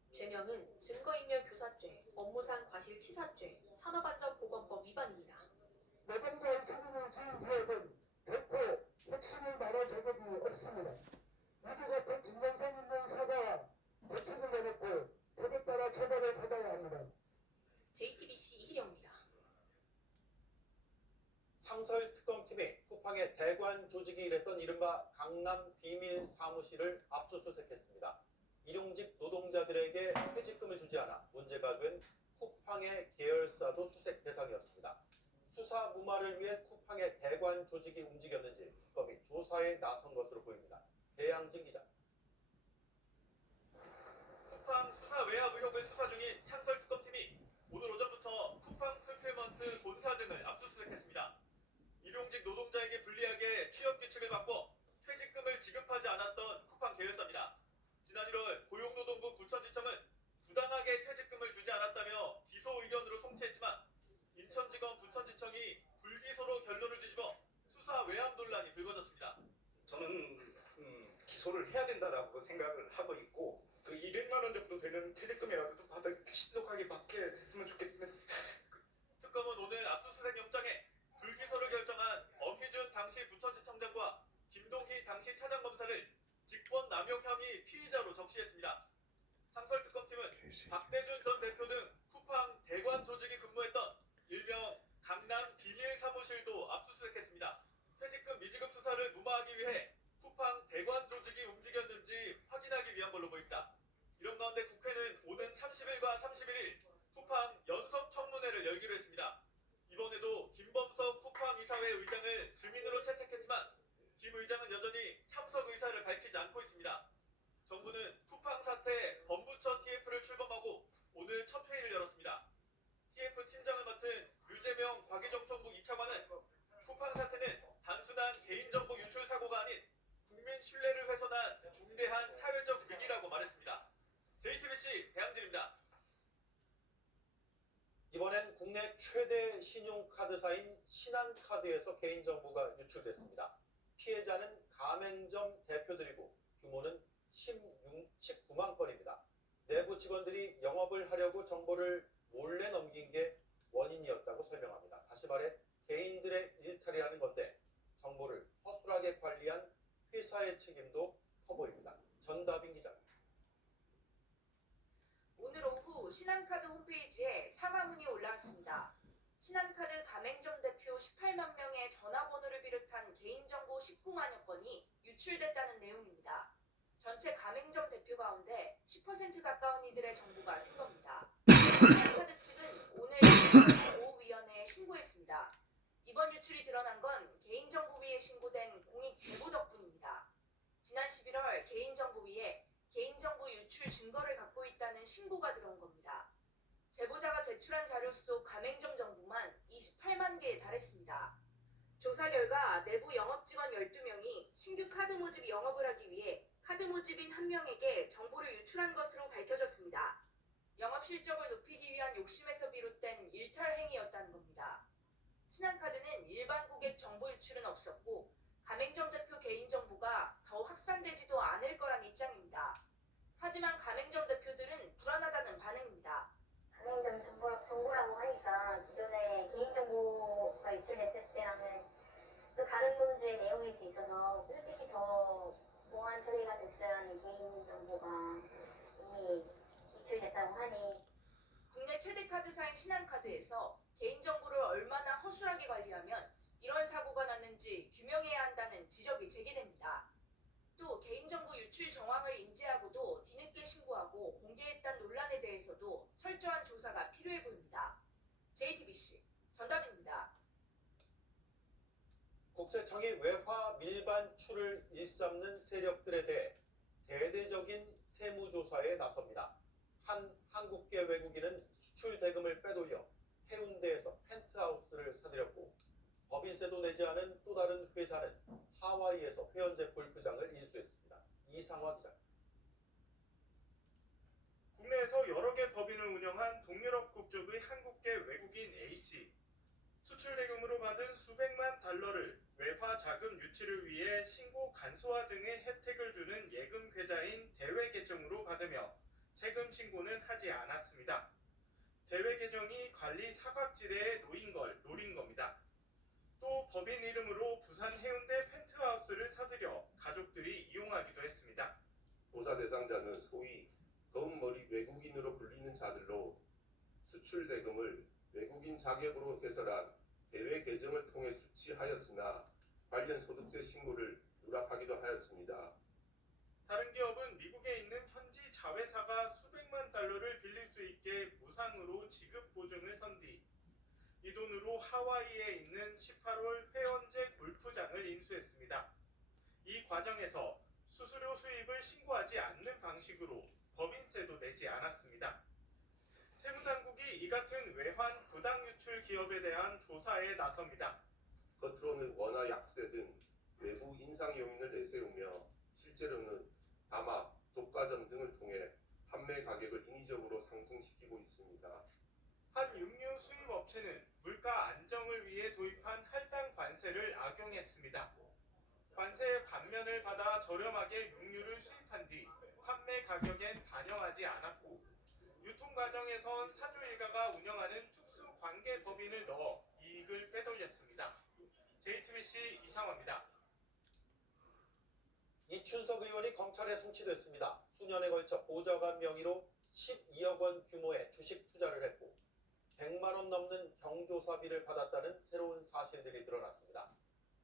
죄명은 증거인멸 교사죄, 업무상 과실치사죄, 산업안전보건법 위반입니다. 노동자의 책임을 지은 기업은 결코 핵심을 말할 자격이 없습니다. 이와 같은 진정성 있는 사과, 대책을 내놓고 법에 따라 처벌을 받아야 합니다. JTBC 이희령입니다. 상설 특검팀이 쿠팡의 대관 조직이 일했던 이른바 강남 비밀 사무실을 압수수색했습니다. 일용직 노동자들에게 퇴직금을 주지 않아 문제가 된 쿠팡의 계열사도 수색 대상이었습니다. 수사 무마를 위해 쿠팡의 대관 조직이 움직였는지 특검이 조사에 나선 것으로 보입니다. 대양진 기자. 쿠팡 수사 외압 의혹을 수사 중인 상설 특검팀이 오늘 오전부터 쿠팡 풀필먼트 본사 등을 압수수색했습니다. 일용직 노동자에게 불리하게 취업 규칙을 바꿔 퇴직금을 지급하지 않았던 쿠팡 계열사입니다. 지난 1월 고용노동부 부천지청은 부당하게 퇴직금을 주지 않았다며 기소 의견으로 송치했지만 인천지검 부천지청이 불기소로 결론을 뒤집어 수사 외압 논란이 불거졌습니다. 저는 기소를 해야 된다라고 생각을 하고 있고 그 200만 원 정도 되는 퇴직금이라도 좀 신속하게 받게 됐으면 좋겠습니다. 특검은 오늘 압수수색 영장에 불기소를 결정한 엄희준 당시 부천지청장과 김동희 당시 차장검사를 직권 남용 혐의 피의자로 적시했습니다. 상설특검팀은 박대준 전 대표 등 쿠팡 대관 조직이 근무했던 일명 강남 비밀 사무실도 압수수색했습니다. 퇴직금 미지급 수사를 무마하기 위해 쿠팡 대관 조직이 움직였는지 확인하기 위한 걸로 보입니다. 이런 가운데 국회는 오는 30일과 31일 쿠팡 연석 청문회를 열기로 했습니다. 이번에도 김범석 쿠팡 이사회 의장을 증인으로 채택했지만 김 의장은 여전히 참석 의사를 밝히지 않고 있습니다. 정부는 쿠팡 사태 본부처 TF를 출범하고 오늘 첫 회의를 열었습니다. TF 팀장을 맡은 류재명 과기정통부 2차관은 쿠팡 사태는 단순한 개인정보 유출 사고가 아닌 국민 신뢰를 훼손한 중대한 사회적 위기라고 말했습니다. JTBC 배양진입니다. 이번엔 국내 최대 신용카드사인 신한카드에서 개인정보가 유출됐습니다. 피해자는 가맹점 대표들이고 규모는 19만 건입니다. 내부 직원들이 영업을 하려고 정보를 몰래 넘긴 게 원인이었다고 설명합니다. 다시 말해 개인들의 일탈이라는 건데 정보를 허술하게 관리한 회사의 책임도 커 보입니다. 전다빈 기자입니다. 오늘 오후 신한카드 홈페이지에 사과문이 올라왔습니다. 신한카드 가맹점 대표 18만 명의 전화번호를 비롯한 개인정보 19만여 건이 유출됐다는 내용입니다. 전체 가맹점 대표 가운데 10% 가까운 이들의 정보가 새 겁니다. 신한카드 측은 오늘 보호위원회에 신고했습니다. 이번 유출이 드러난 건 개인정보위에 신고된 공익 제보 덕분입니다. 지난 11월 개인정보위에 개인정보 유출 증거를 갖고 있다는 신고가 들어온 겁니다. 제보자가 제출한 자료 속 가맹점 정보만 28만 개에 달했습니다. 조사 결과 내부 영업 직원 12명이 신규 카드 모집 영업을 하기 위해 카드 모집인 1명에게 정보를 유출한 것으로 밝혀졌습니다. 영업 실적을 높이기 위한 욕심에서 비롯된 일탈 행위였다는 겁니다. 신한카드는 일반 고객 정보 유출은 없었고 가맹점 대표 개인정보가 더 확산되지도 않을 거란 입장입니다. 하지만 가맹점 대표들은 불안하다는 반응입니다. 가맹점 정보라고 하니까 기존에 개인정보가 유출됐을 때랑은 또 다른 범죄의 내용일 수 있어서 솔직히 더 보안 처리가 됐으라는 개인정보가 이미 유출됐다고 하니 국내 최대 카드사인 신한카드에서 개인정보를 얼마나 허술하게 관리하면 이런 사고가 났는지 규명해야 한다는 지적이 제기됩니다. 또 개인정보 유출 정황을 인지하고도 뒤늦게 신고하고 공개했다는 논란에 대해서도 철저한 조사가 필요해 보입니다. JTBC 전다빈입니다. 국세청이 외화 밀반출을 일삼는 세력들에 대해 대대적인 세무조사에 나섭니다. 한 한국계 외국인은 수출 대금을 빼돌려 해운대에서 펜트하우스를 사들였고 법인세도 내지 않은 또 다른 회사는 하와이에서 회원제 골프장을 인수했습니다. 이상화 기자. 국내에서 여러 개 법인을 운영한 동유럽 국적의 한국계 외국인 A씨. 수출 대금으로 받은 수백만 달러를 외화 자금 유치를 위해 신고 간소화 등의 혜택을 주는 예금 계좌인 대외 계정으로 받으며 세금 신고는 하지 않았습니다. 대외 계정이 관리 사각지대에 놓인 걸 노린 겁니다. 또 법인 이름으로 부산 해운대 펜트하우스를 사들여 가족들이 이용하기도 했습니다. 조사 대상자는 소위 검은머리 외국인으로 불리는 자들로 수출 대금을 외국인 자격으로 개설한 대외 계정을 통해 수취하였으나 관련 소득세 신고를 누락하기도 하였습니다. 다른 기업은 미국에 있는 현지 자회사가 수백만 달러를 빌릴 수 있게 무상으로 지급 보증을 선 뒤 이 돈으로 하와이에 있는 18홀 회원제 골프장을 인수했습니다. 이 과정에서 수수료 수입을 신고하지 않는 방식으로 법인세도 내지 않았습니다. 세무당국이 이 같은 외환 부당 유출 기업에 대한 조사에 나섭니다. 겉으로는 원화 약세 등 외부 인상 요인을 내세우며 실제로는 담합, 독과점 등을 통해 판매 가격을 인위적으로 상승시키고 있습니다. 한 육류 수입 업체는 물가 안정을 위해 도입한 할당 관세를 악용했습니다. 관세의 반면을 받아 저렴하게 육류를 수입한 뒤 판매 가격엔 반영하지 않았고 유통 과정에선 사주 일가가 운영하는 특수 관계 법인을 넣어 이익을 빼돌렸습니다. JTBC 이상화입니다. 이춘석 의원이 검찰에 송치됐습니다. 수년에 걸쳐 보좌관 명의로 12억 원 규모의 주식 투자를 했고 100만 원 넘는 경조사비를 받았다는 새로운 사실들이 드러났습니다.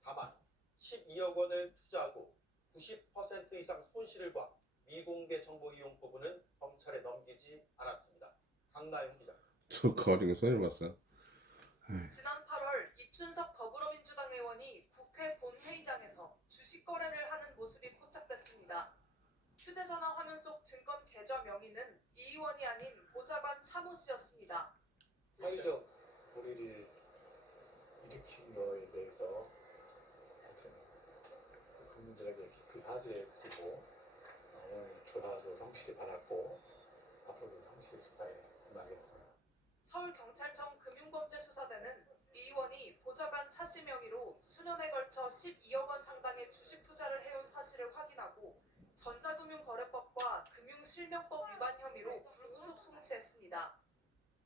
다만 12억 원을 투자하고 90% 이상 손실을 봐 미공개 정보 이용 부분은 검찰에 넘기지 않았습니다. 강나영 기자. 저 거리가 손을 봤어. 지난 8월 이춘석 더불어민주당 의원이 국회 본회의장에서 주식 거래를 하는 모습이 포착됐습니다. 휴대전화 화면 속 증권 계좌 명의는 이 의원이 아닌 보좌관 차모 씨였습니다. 사회적 물의를 일으킨 거에 대해서 하여튼 국민들에게 깊이 사죄드리고 오늘 조사도 성실히 받았고 앞으로도 성실히 조사에 임하겠습니다. 서울경찰청 금융범죄수사대는 이 의원이 보좌관 차 씨 명의로 수년에 걸쳐 12억 원 상당의 주식 투자를 해온 사실을 확인하고 전자금융거래법과 금융실명법 위반 혐의로 불구속 송치했습니다.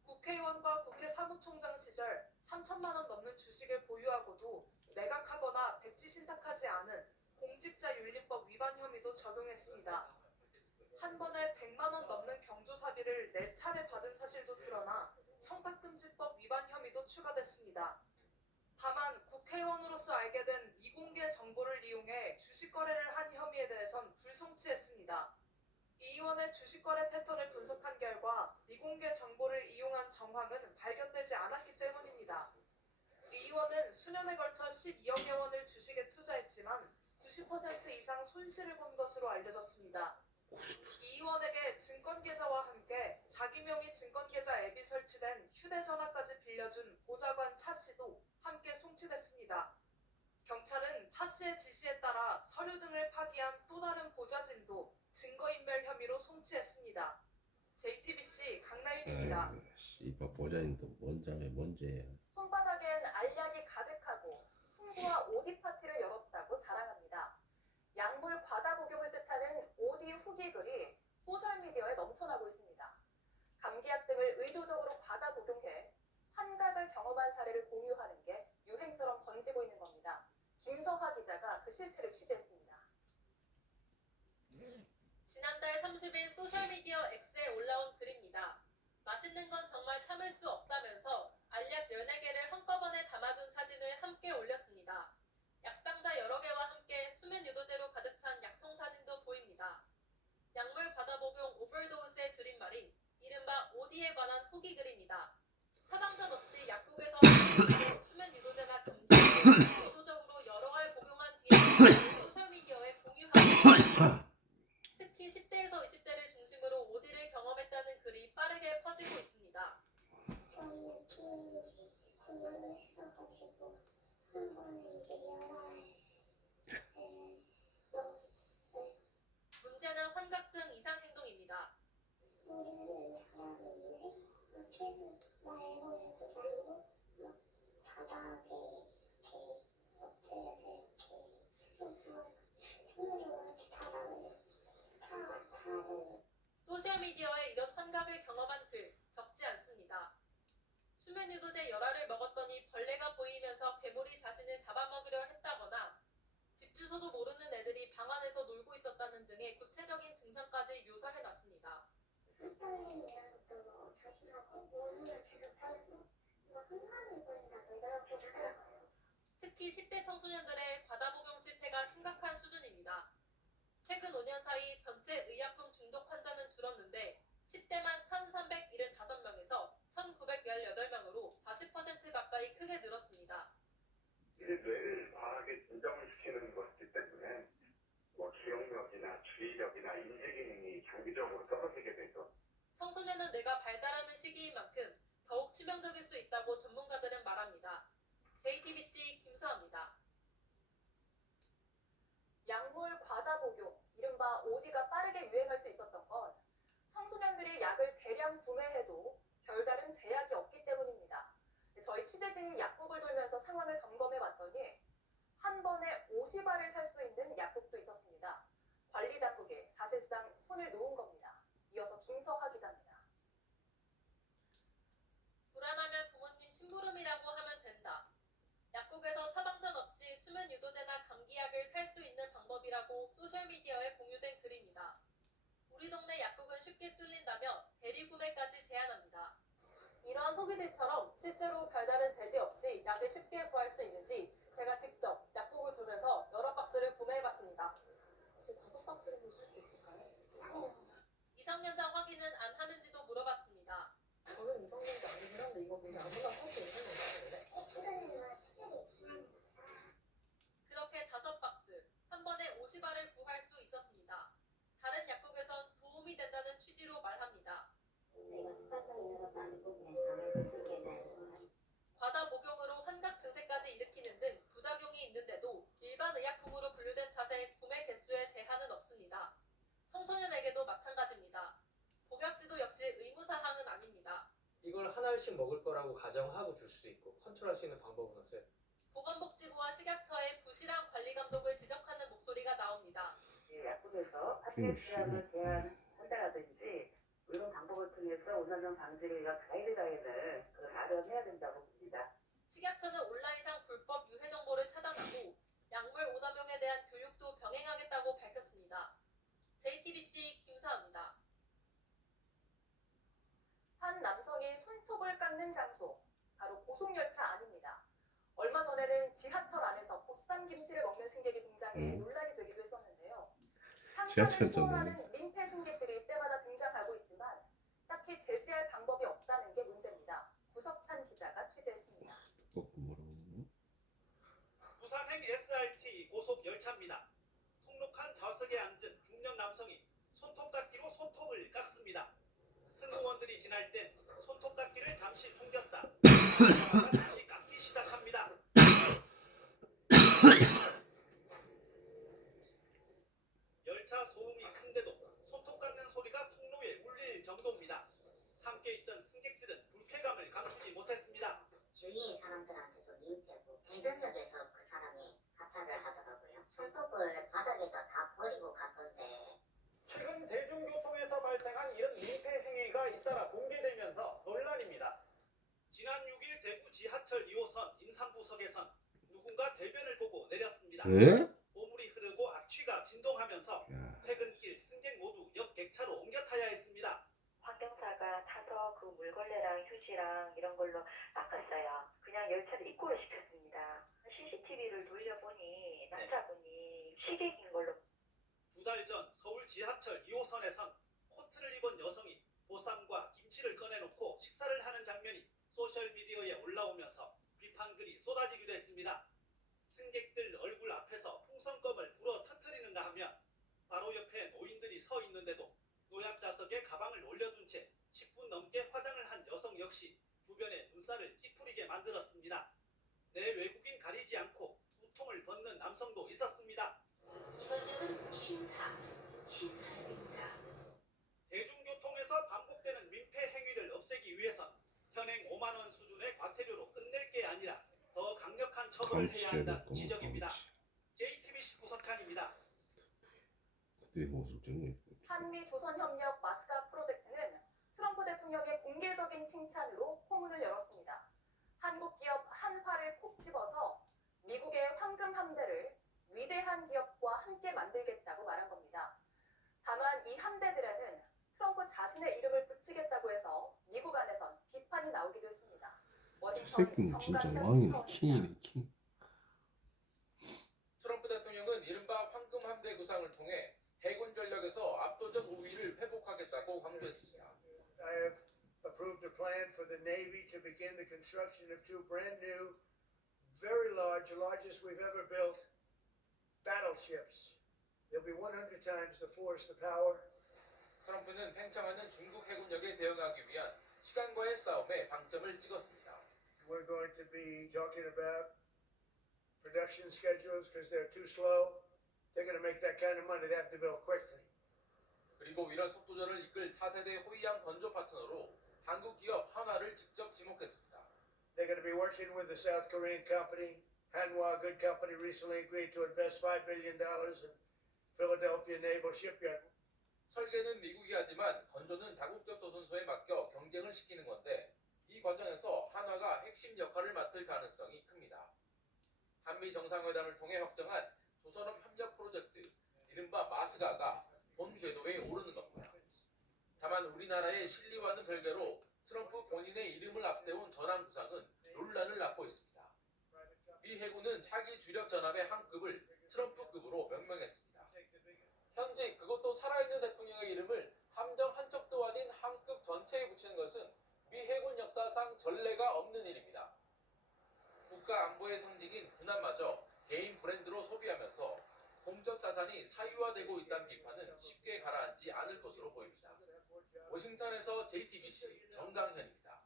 국회의원과 국회 사무총장 시절 3천만 원 넘는 주식을 보유하고도 매각하거나 백지 신탁하지 않은 공직자윤리법 위반 혐의도 적용했습니다. 한 번에 100만 원 넘는 경조사비를 4차례 받은 사실도 드러나 청탁금지법 위반 혐의도 추가됐습니다. 다만 국회의원으로서 알게 된 미공개 정보를 이용해 주식 거래를 한 혐의에 대해선 불송치했습니다. 이 의원의 주식 거래 패턴을 분석한 결과 미공개 정보를 이용한 정황은 발견되지 않았기 때문입니다. 이 의원은 수년에 걸쳐 12억여 원을 주식에 투자했지만 90% 이상 손실을 본 것으로 알려졌습니다. 이 의원에게 증권계좌와 함께 자기 명의 증권계좌 앱이 설치된 휴대전화까지 빌려준 보좌관 차 씨도 함께 송치됐습니다. 경찰은 차 씨의 지시에 따라 서류 등을 파기한 또 다른 보좌진도 증거인멸 혐의로 송치했습니다. JTBC 강나윤입니다. 씨발 보자인도 뭔지. 손바닥엔 알약이 가득하고 친구와 오디 파티를 열었다고 자랑합니다. 약물 과다 복용을 뜻하는 오디 후기 글이 소셜미디어에 넘쳐나고 있습니다. 감기약 등을 의도적으로 과다 복용해 환각을 경험한 사례를 공유하는 게 유행처럼 번지고 있는 겁니다. 김서하 기자가 그 실태를 취재했습니다. 지난달 30일 소셜미디어 X에 올라온 글입니다. 맛있는 건 정말 참을 수 없다면서 알약 14개를 한꺼번에 담아둔 사진을 함께 올렸습니다. 약상자 여러 개와 함께 수면 유도제로 가득 찬 약통 사진도 보입니다. 약물 과다 복용 오버도스의 줄임말인 이른바 OD에 관한 후기 글입니다. 처방전 없이 약국에서 수면 유도제나 금지, 의도적으로 여러 알 복용한 뒤에 소셜미디어에 공유하고 있습니다. 특히 10대에서 20대를 중심으로 OD를 경험했다는 글이 빠르게 퍼지고 있습니다. 저희는 피우는지 훈련을 했어가지고 한 번에 이제 10알을 먹었어요. 문제는 환각 등 이상 행동입니다. 모르는 사람인데 계속 말고 다니고 바닥에 이렇게 엎드려서 이렇게 계속 손으로 이렇게 바닥을 타는. 소셜미디어에 이런 환각을 경험한 글 적지 않습니다. 수면 유도제 열알을 먹었더니 벌레가 보이면서 괴물이 자신을 잡아먹으려 했다거나 집 주소도 모르는 애들이 방 안에서 놀고 있었다는 등의 구체적인 증상까지 묘사해놨습니다. 흩날림이라는 것도 자신하고 몸을 계속 타고 흥분이 보인다고 이렇게 하더라고요. 특히 10대 청소년들의 과다 복용 실태가 심각한 수준입니다. 최근 5년 사이 전체 의약품 중독 환자는 줄었는데 10대만 1,375명에서 1,918명으로 40% 가까이 크게 늘었습니다. 이제 뇌를 과하게 긴장을 시키는 것이기 때문에 기억력이나 주의력이나 인지 기능이 장기적으로 떨어지게 되죠. 청소년은 뇌가 발달하는 시기인 만큼 더욱 치명적일 수 있다고 전문가들은 말합니다. JTBC 김수아입니다. 약물 과다 복용, 이른바 OD가 빠르게 유행할 수 있었던 건 청소년들이 약을 대량 구매해도 별다른 제약이 없기 때문입니다. 저희 취재진이 약국을 돌면서 상황을 점검해봤더니 한 번에 50알을 살 수 있는 약국도 있었습니다. 관리당국이 사실상 손을 놓은 겁니다. 이어서 김서하 기자입니다. 불안하면 부모님 심부름이라고 하면 된다. 약국에서 처방전 없이 수면 수면 유도제나 감기약을 살 수 있는 방법이라고 소셜미디어에 공유된 글입니다. 우리 동네 약국은 쉽게 뚫린다며 대리구매까지 제안합니다. 이러한 후기들처럼 실제로 별다른 제지 없이 약을 쉽게 구할 수 있는지 제가 직접 약국을 돌면서 여러 박스를 구매해봤습니다. 혹시 5박스를 살 수 있을까요? 미성년자 확인은 안 하는지도 물어봤습니다. 저는 미성년자 아니긴 한데 이거 그냥 아무나 살 수 있는 건가요? 그렇게 5박스, 한 번에 50알을 구할 수 있었습니다. 다른 약국에선 도움이 된다는 취지로 말합니다. 과다 복용으로 환각 증세까지 일으키는 등 부작용이 있는데도 일반 의약품으로 분류된 탓에 구매 개수에 제한은 없습니다. 청소년에게도 마찬가지입니다. 복약지도 역시 의무사항은 아닙니다. 이걸 한 알씩 먹을 거라고 가정하고 줄 수도 있고 컨트롤할 수 있는 방법은 없어요. 보건복지부와 식약처의 부실한 관리 감독을 지적하는 목소리가 나옵니다. 약국에서 합격시험을 제한한다라든지 이런 방법을 통해서 오남용 방지를 위한 가이드라인을 마련해야 된다고 봅니다. 식약처는 온라인상 불법 유해 정보를 차단하고 약물 오남용에 대한 교육도 병행하겠다고 밝혔습니다. JTBC 김사입니다. 한 남성이 손톱을 깎는 장소, 바로 고속열차 안입니다. 얼마 전에는 지하철 안에서 보쌈김치를 먹는 승객이 등장해 논란이 되기도 했었는데요. 상상을 초월하는 민폐 승객들이 때마다 등장하고 있지만 딱히 제지할 방법이 없다는 게 문제입니다. 구석찬 기자가 취재했습니다. 부산행 SRT 고속 열차입니다. 통록한 좌석에 앉은 중년 남성이 손톱깎이로 손톱을 깎습니다. 승무원들이 지날 땐 손톱깎이를 잠시 숨겼다. 다시 깎기 시작합니다. 열차 소음이 큰데도 손톱 깎는 소리가 통로에 울릴 정도입니다. 함께 있던 승객들은 불쾌감을 감추지 못했습니다. 주위의 사람들한테도 민폐고 대전역에서 그 사람이 하차를 하더라고요. 손톱을 바닥에다 다 버리고 갔던데. 최근 대중교통에서 발생한 이런 민폐 행위가 잇따라 공개되면서 논란입니다. 지난 6일 대구 지하철 2호선 임산부석에선 누군가 대변을 보고 내렸습니다. 오물이 흐르고 악취가 진동하면서 퇴근길 승객 모두 역 객차로 옮겨 타야 했습니다. 환경사가 타서 그 물걸레랑 휴지랑 이런 걸로 닦았어요. 그냥 열차를 입고를 시켰습니다. CCTV를 돌려보니 남자분이 시객인 걸로. 2달 전 서울 지하철 2호선에선 코트를 입은 여성이 보쌈과 김치를 꺼내놓고 식사를 하는 장면이 소셜미디어에 올라오면서 비판글이 쏟아지기도 했습니다. 승객들 얼굴 앞에서 풍선껌을 불어 터뜨리는가 하면 바로 옆에 노인들이 서 있는데도 노약자석에 가방을 올려둔 채 10분 넘게 화장을 한 여성 역시 주변에 눈살을 찌푸리게 만들었습니다. 내 외국인 가리지 않고 후통을 벗는 남성도 있었습니다. 이번에는 신사입니다. 대중교통에서 반복되는 민폐 행위를 없애기 위해선 현행 5만 원 수준의 과태료로 끝낼 게 아니라 더 강력한 처벌을 해야 한다는 지적입니다. JTBC 구석찬입니다. 한미 조선협력 마스가 프로젝트는 트럼프 대통령의 공개적인 칭찬으로 포문을 열었습니다. 한국 기업 한화를 콕 집어서 미국의 황금 함대를 위대한 기업과 함께 만들겠다고 말한 겁니다. 다만 이 함대들에는 트럼프 자신의 이름을 붙이겠다고 해서 미국 안에선 비판이 나오기도 했습니다. 새끼는 진짜 왕이네, 킹이네, 킹. 트럼프 대통령은 이른바 황금 함대 구상을 통해 해군 전력에서 압도적 우위를 회복하겠다고 강조했습니다. I have approved a plan for the Navy to begin the construction of two brand new, very large, the largest we've ever built, battleships. They'll be 100 times the force, the power. 트럼프는 팽창하는 중국 해군력에 대응하기 위한 시간과의 싸움에 방점을 찍었습니다. We're going to be talking about production schedules because they're too slow. They're going to make that kind of money. They have to build quickly. 그리고 이런 속도전을 이끌 차세대 호위양 건조 파트너로 한국 기업 한화를 직접 지목했습니다. They're going to be working with the South Korean company, Hanwha, a good company, recently agreed to invest $5 billion in Philadelphia Naval Shipyard. 설계는 미국이 하지만 건조는 다국적 조선소에 맡겨 경쟁을 시키는 건데 이 과정에서 한화가 핵심 역할을 맡을 가능성이 큽니다. 한미 정상회담을 통해 확정한 조선업 협력 프로젝트 이른바 마스가가 본 궤도에 오르는 겁니다. 다만 우리나라의 실리와는 별개로 트럼프 본인의 이름을 앞세운 전함 구상은 논란을 낳고 있습니다. 미 해군은 차기 주력 전함의 한 급을 트럼프급으로 명명했습니다. 현직 그것도 살아있는 대통령의 이름을 함정 한 척도 아닌 함급 전체에 붙이는 것은 미 해군 역사상 전례가 없는 일입니다. 국가 안보의 상징인 군함마저 개인 브랜드로 소비하면서 공적 자산이 사유화되고 있다는 비판은 쉽게 가라앉지 않을 것으로 보입니다. 워싱턴에서 JTBC 정강현입니다.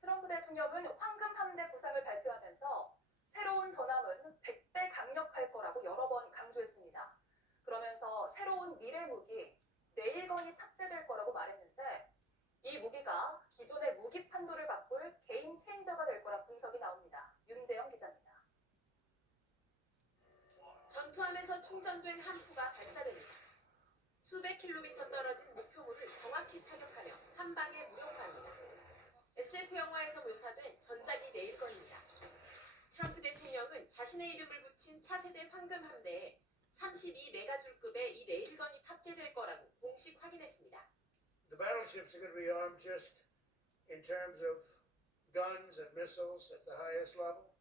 트럼프 대통령은 황금 함대 구상을 발표하면서 새로운 전함은 100배 강력할 거라고 여러 번 강조했습니다. 그러면서 새로운 미래 무기 레일건이 탑재될 거라고 말했는데 이 무기가 기존의 무기 판도를 바꿀 게임 체인저가 될 거라 분석이 나옵니다. 윤재영 기자입니다. 전투함에서 충전된 함프가 발사됩니다. 수백 킬로미터 떨어진 목표물을 정확히 타격하며 한 방에 무력화합니다. SF 영화에서 묘사된 전자기 레일건입니다. 트럼프 대통령은 자신의 이름을 붙인 차세대 황금 함대에 32메가줄급의 이 레일건이 탑재될 거라고 공식 확인했습니다. The battleships are going to be armed just in terms of guns and missiles at the highest level.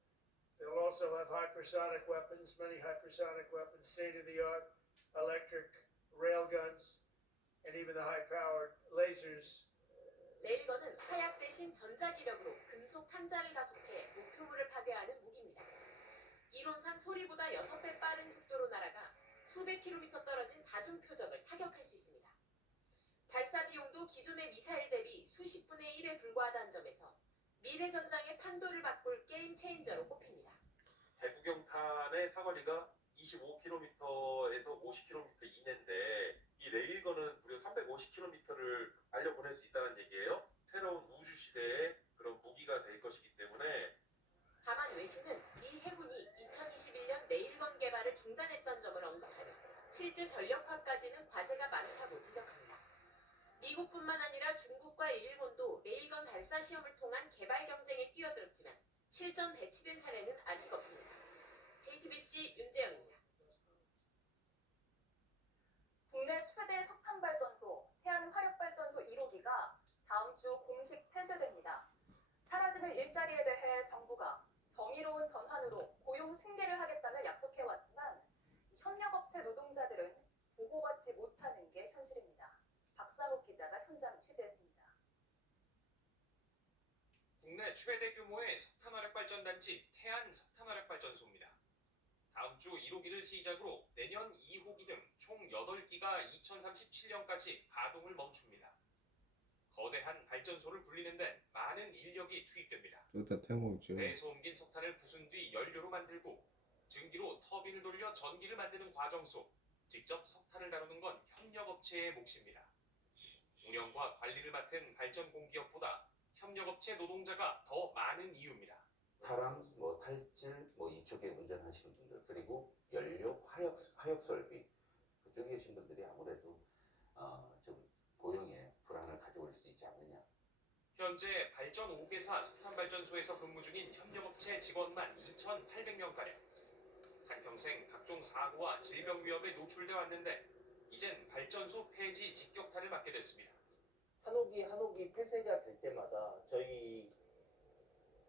They'll also have hypersonic weapons, many hypersonic weapons, state-of-the-art electric railguns, and even the high-powered lasers. 레일건은 화약 대신 전자기력으로 금속 탄자를 가속해 목표물을 파괴하는 무기입니다. 이론상 소리보다 6배 빠른 속도로 날아가 수백 킬로미터 떨어진 다중 표적을 타격할 수 있습니다. 발사 비용도 기존의 미사일 대비 수십 분의 1에 불과하다는 점에서 미래 전장의 판도를 바꿀 게임 체인저로 꼽힙니다. 대구경탄의 사거리가 25km에서 50km 이내인데 이 레일건은 무려 350km를 알려보낼 수 있다는 얘기예요. 새로운 우주 시대의 그런 무기가 될 것이기 때문에. 다만 외신은 미 해군이 2021년 레일건 개발을 중단했던 점을 언급하며 실제 전력화까지는 과제가 많다고 지적합니다. 미국뿐만 아니라 중국과 일본도 레일건 발사 시험을 통한 개발 경쟁에 뛰어들었지만 실전 배치된 사례는 아직 없습니다. JTBC 윤재영입니다. 국내 최대 석탄발전소 태안화력발전소 1호기가 다음 주 공식 폐쇄됩니다. 사라지는 일자리에 대해 정부가 정의로운 전환으로 고용 승계를 하겠다며 약속해왔지만 협력업체 노동자들은 보호받지 못하는 게 현실입니다. 박상욱 기자가 현장 취재했습니다. 국내 최대 규모의 석탄화력발전단지 태안석탄화력발전소입니다. 다음 주 1호기를 시작으로 내년 2호기 등 총 8기가 2037년까지 가동을 멈춥니다. 거대한 발전소를 굴리는 데 많은 인력이 투입됩니다. 일단 태몽이죠. 배에서 옮긴 석탄을 부순 뒤 연료로 만들고 증기로 터빈을 돌려 전기를 만드는 과정 속 직접 석탄을 다루는 건 협력업체의 몫입니다. 운영과 관리를 맡은 발전 공기업보다 협력업체 노동자가 더 많은 이유입니다. 사람, 탈질, 이쪽에 운전하시는 분들, 그리고 연료, 화력 설비 그쪽에 계신 분들이 아무래도 좀 고용에 불안을 가지고 있을 수 있지 않느냐. 현재 발전 5개사 석탄발전소에서 근무 중인 협력업체 직원만 2,800명가량. 한평생 각종 사고와 질병 위험에 노출돼 왔는데 이젠 발전소 폐지 직격탄을 맞게 됐습니다. 한 호기 폐쇄가 될 때마다 저희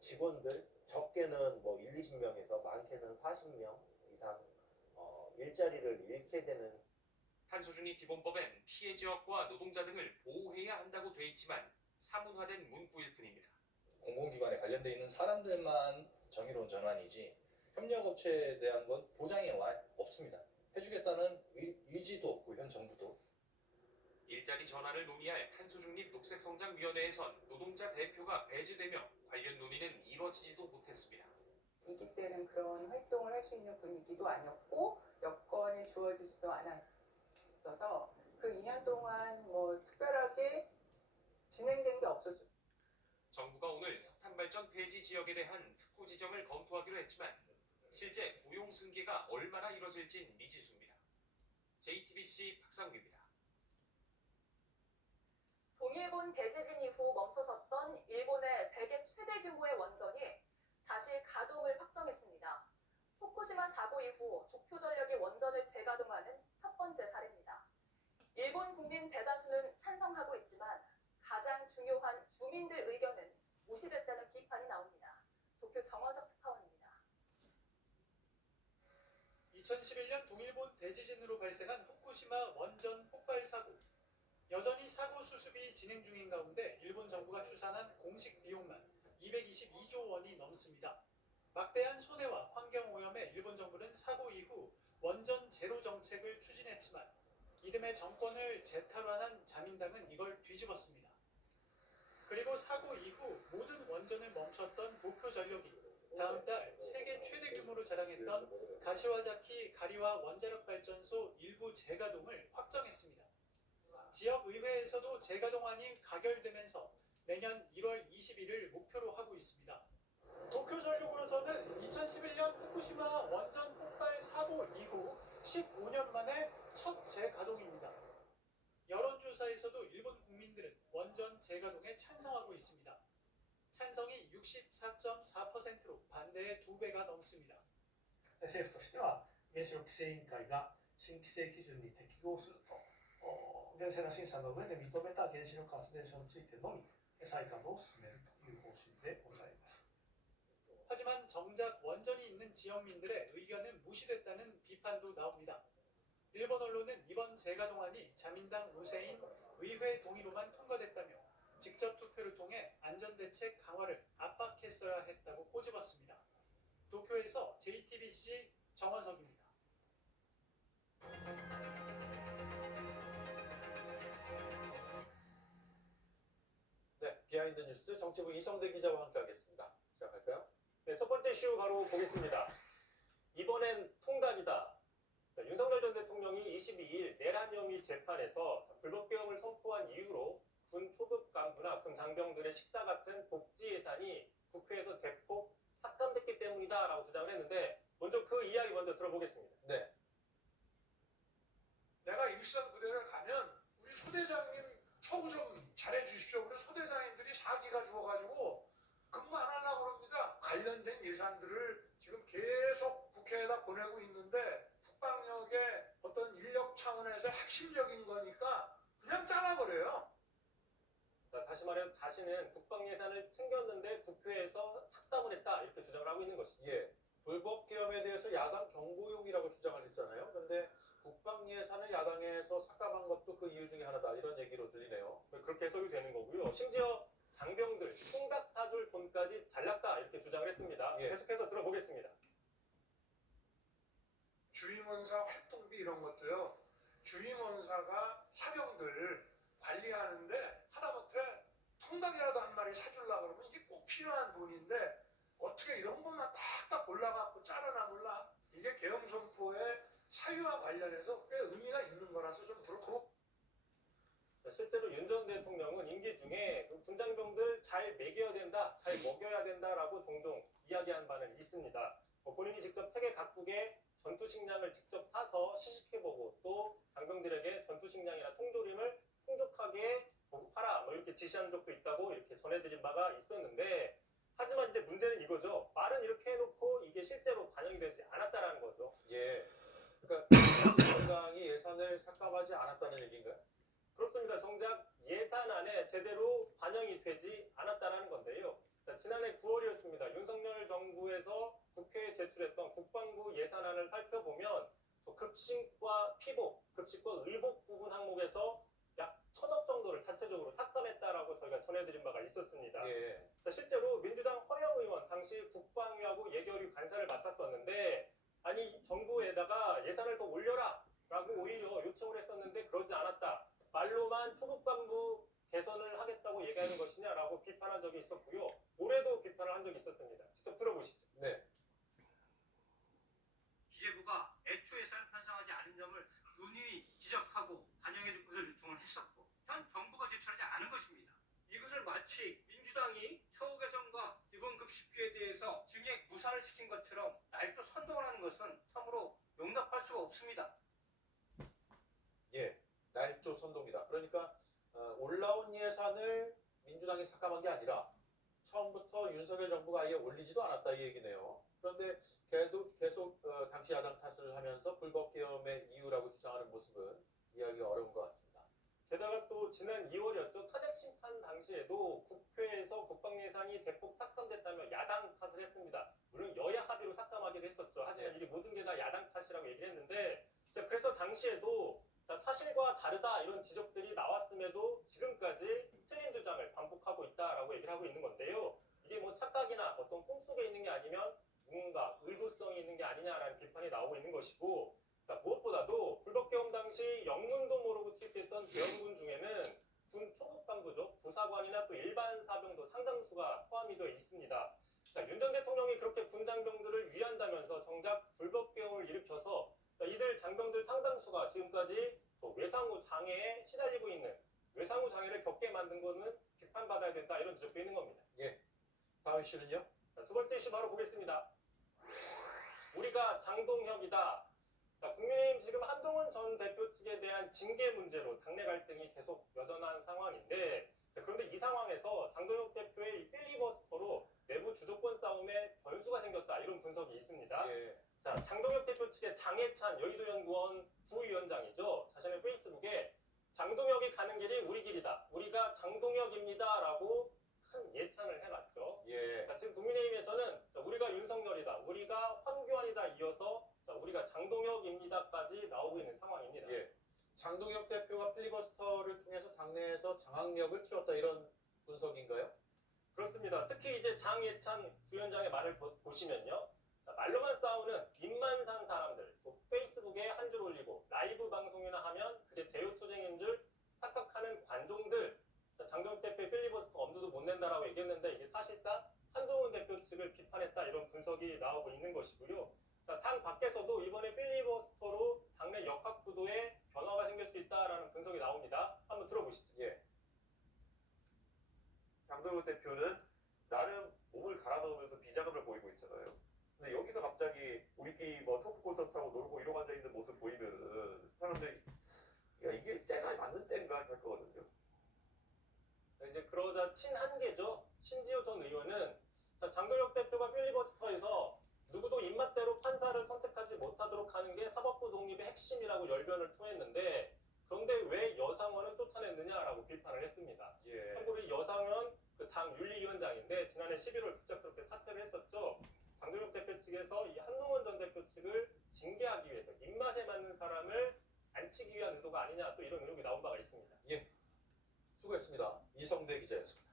직원들 적게는 1-20명에서 많게는 40명 이상 일자리를 잃게 되는. 탄소중립 기본법엔 피해 지역과 노동자 등을 보호해야 한다고 돼 있지만 사문화된 문구일 뿐입니다. 공공기관에 관련돼 있는 사람들만 정의로운 전환이지 협력업체에 대한 건 보장이 없습니다. 해주겠다는 의지도 없고 현 정부도. 일자리 전환을 논의할 탄소중립 녹색성장위원회에선 노동자 대표가 배제되며 관련 논의는 이뤄지지도 못했습니다. 위기 때는 그런 활동을 할 수 있는 분위기도 아니었고 여건이 주어지지도 않았어서 그 2년 동안 특별하게 진행된 게 없었죠. 정부가 오늘 석탄발전 폐지 지역에 대한 특구 지정을 검토하기로 했지만 실제 고용 승계가 얼마나 이뤄질진 미지수입니다. JTBC 박상규입니다. 동일본 대지진 이후 멈춰섰던 일본의 세계 최대 규모의 원전이 다시 다시 가동을 확정했습니다. 후쿠시마 사고 이후 도쿄전력이 원전을 재가동하는 첫 번째 사례입니다. 일본 국민 대다수는 찬성하고 있지만 가장 중요한 주민들 의견은 무시됐다는 비판이 나옵니다. 도쿄 정원석 특파원입니다. 2011년 동일본 대지진으로 발생한 후쿠시마 원전 폭발 사고. 여전히 사고 수습이 진행 중인 가운데 일본 정부가 추산한 공식 비용만 222조 원이 넘습니다. 막대한 손해와 환경 오염에 일본 정부는 사고 이후 원전 제로 정책을 추진했지만 이듬해 정권을 재탈환한 자민당은 이걸 뒤집었습니다. 그리고 사고 이후 모든 원전을 멈췄던 도쿄전력이 다음 달 세계 최대 규모로 자랑했던 가시와자키 가리와 원자력발전소 일부 재가동을 확정했습니다. 지역 의회에서도 재가동안이 가결되면서 내년 1월 20일을 목표로 하고 있습니다. 도쿄전력으로서는 2011년 후쿠시마 원전 폭발 사고 이후 15년 만에 첫 재가동입니다. 여론조사에서도 일본 국민들은 원전 재가동에 찬성하고 있습니다. 찬성이 64.4%로 반대의 2배가 넘습니다. 政府としては原子力規制委員会が新規制基準に適合すると厳正な審査の上で認めた原子力発電所についてのみ再稼働を進めるという方針でございます。 하지만 정작 원전이 있는 지역민들의 의견은 무시됐다는 비판도 나옵니다. 일본 언론은 이번 재가동안이 자민당 우세인 의회 동의로만 통과됐다며 직접 투표를 통해 안전대책 강화를 압박했어야 했다고 꼬집었습니다. 도쿄에서 JTBC 정원석입니다. 네, 비하인드 뉴스 정치부 이성대 기자와 함께하겠습니다. 시작할까요? 네, 첫 번째 이슈 바로 보겠습니다. 이번엔 통닭이다. 윤석열 전 대통령이 22일 내란 혐의 재판에서 불법 개혁을 선포한 이유로 군 초급 간부나 군 장병들의 식사 같은 복지 예산이 국회에서 대폭 삭감됐기 때문이다라고 주장을 했는데 먼저 그 이야기 먼저 들어보겠습니다. 네. 내가 일선 부대를 가면 우리 소대장님 처우 좀 잘해 주십시오. 우리 소대장님들이 사기가 죽어가지고 근무 안 하려고 그럽니다. 관련된 예산들을 지금 계속 국회에다 보내고 있는데 국방력의 어떤 인력 차원에서 핵심적인 거니까 그냥 잘라버려요. 다시 말해 다시는 국방 예산을 챙겼는데 국회에서 삭감을 했다 이렇게 주장을 하고 있는 것이죠. 예. 불법 계엄에 대해서 야당 경고용이라고 주장을 했잖아요. 그런데 국방 예산을 야당에서 삭감한 것도 그 이유 중에 하나다 이런 얘기로 들리네요. 그렇게 해석이 되는 거고요. 심지어 장병들 통닭 사줄 돈까지 잘랐다 이렇게 주장을 했습니다. 예. 계속해서 들어보겠습니다. 주임원사 활동비 이런 것도요. 주임원사가 사병들 관리하는데 하다못해 통닭이라도 한 마리 사주려고 그러면 이게 꼭 필요한 돈인데 어떻게 이런 것만 딱딱 골라갖고 자르나 몰라. 이게 계엄선포의 사유와 관련해서 꽤 의미가 있는 거라서 좀 그렇고. 실제로 윤 전 대통령은 임기 중에 그 군장병들 잘 먹여야 된다, 잘 먹여야 된다라고 종종 이야기한 바는 있습니다. 본인이 직접 세계 각국의 전투식량을 직접 사서 시식해보고 또 장병들에게 전투식량이나 통조림을 풍족하게 보급하라 뭐 이렇게 지시한 적도 있다고 이렇게 전해드린 바가 있었는데 하지만 이제 문제는 이거죠. 말은 이렇게 해놓고 이게 실제로 반영이 되지 않았다라는 거죠. 예. 그러니까 정당이 예산을 삭감하지 않았다는 얘기인가요? 그렇습니다. 정작 예산안에 제대로 반영이 되지 않았다라는 건데요. 지난해 9월이었습니다. 윤석열 정부에서 국회에 제출했던 국방부 예산안을 살펴보면 급식과 피복, 급식과 의복 부분 항목에서 약 1,000억 정도를 자체적으로 삭감했다라고 저희가 전해드린 바가 있었습니다. 예. 실제로 민주당 허영 의원 당시 국방위하고 예결위 간사를 맡았었는데 아니 정부에다가 예산을 더 올려라 라고 오히려 요청을 했었는데 그러지 않았다. 말로만 초급간부 개선을 하겠다고 얘기하는 것이냐라고 비판한 적이 있었고요. 올해도 비판을 한 적이 있었습니다. 직접 들어보시죠. 네. 기재부가 애초 예산을 편성하지 않은 점을 논의 지적하고 반영해 줄 것을 요청을 했었고 현 정부가 제출하지 않은 것입니다. 이것을 마치 민주당이 처우 개선과 기본급식비에 대해서 증액 무산을 시킨 것처럼 날조 선동을 하는 것은 참으로 용납할 수가 없습니다. 예. 날조 선동이다. 그러니까 올라온 예산을 민주당이 삭감한 게 아니라 처음부터 윤석열 정부가 아예 올리지도 않았다 이 얘기네요. 그런데 계속 당시 야당 탓을 하면서 불법 계엄의 이유라고 주장하는 모습은 이해하기가 어려운 것 같습니다. 게다가 또 지난 2월이었죠. 탄핵 심판 당시에도 국회에서 국방 예산이 대폭 삭감됐다며 야당 탓을 했습니다. 물론 여야 합의로 삭감하기도 했었죠. 하지만 이게 모든 게 다 야당 탓이라고 얘기를 했는데, 그래서 당시에도 사실과 다르다 이런 지적들이 나왔음에도 지금까지 틀린 주장을 반복하고 있다라고 얘기를 하고 있는 건데요. 이게 뭐 착각이나 어떤 꿈속에 있는 게 아니면 뭔가 의도성이 있는 게 아니냐라는 비판이 나오고 있는 것이고, 무엇보다도 불법계엄 당시 영문도 모르고 투입됐던 계엄군 중에는 군 초급 간부죠. 부사관이나 또 일반 사병도 상당수가 포함이 되어 있습니다. 윤 전 대통령이 그렇게 군 장병들을 위한다면서 정작 불법계엄을 일으켜서 이들 장병들 상당수가 지금까지 외상후 장애에 시달리고 있는, 외상후 장애를 겪게 만든 거는 비판받아야 된다 이런 지적도 있는 겁니다. 예. 다음 이슈는요? 두 번째 이슈 바로 보겠습니다. 우리가 장동혁이다. 국민의힘 지금 한동훈 전 대표 측에 대한 징계 문제로 당내 갈등이 계속 여전한 상황인데, 그런데 이 상황에서 장동혁 대표의 이 필리버스터로 내부 주도권 싸움에 변수가 생겼다 이런 분석이 있습니다. 예. 자, 장동혁 대표 측의 장해찬 여의도연구원 부위원장이죠. 자신의 페이스북에 장동혁이 가는 길이 우리 길이다. 우리가 장동혁입니다라고 큰 예찬을 해놨죠. 예. 지금 국민의힘에서는 우리가 윤석열이다, 우리가 황교안이다 이어서 우리가 장동혁입니다까지 나오고 있는 상황입니다. 예. 장동혁 대표가 필리버스터를 통해서 당내에서 장악력을 키웠다 이런 분석인가요? 그렇습니다. 특히 이제 장예찬 부위원장의 말을 보시면요. 말로만 싸우는 입만 산 사람들, 또 페이스북에 한 줄 올리고 라이브 방송이나 하면 그게 대우투쟁인 줄 착각하는 관종들, 장동혁 대표의 필리버스터 엄두도 못 낸다라고 얘기했는데 이게 사실상 한동훈 대표 측을 비판했다 이런 분석이 나오고 있는 것이고요. 당 밖에서도 이번에 필리버스터로 당내 역학 구도에 변화가 생길 수 있다라는 분석이 나옵니다. 한번 들어보시죠. 예. 장동혁 대표는 나름 몸을 갈아 넣으면서 비자금을 보이고 있잖아요. 근데 여기서 갑자기 우리끼리 뭐 토크 콘서트하고 놀고 이러고 앉아 있는 모습 보이면은 사람들이 야 이게 때가 맞는 때인가 할 거거든요. 이제 그러자 친한계죠. 신지호 전 의원은 장동혁 대표가 필리버스터에서 누구도 입맛대로 판사를 선택하지 못하도록 하는 게 사법부 독립의 핵심이라고 열변을 토했는데, 그런데 왜 여상원은 쫓아냈느냐라고 비판을 했습니다. 예. 참고로 이 여상원 그 당 윤리위원장인데 지난해 11월 급작스럽게 사퇴를 했었죠. 장동혁 대표 측에서 이 한동훈 전 대표 측을 징계하기 위해서 입맛에 맞는 사람을 앉히기 위한 의도가 아니냐 또 이런 의혹이 나온 바가 있습니다. 예. 수고했습니다. 이성대 기자였습니다.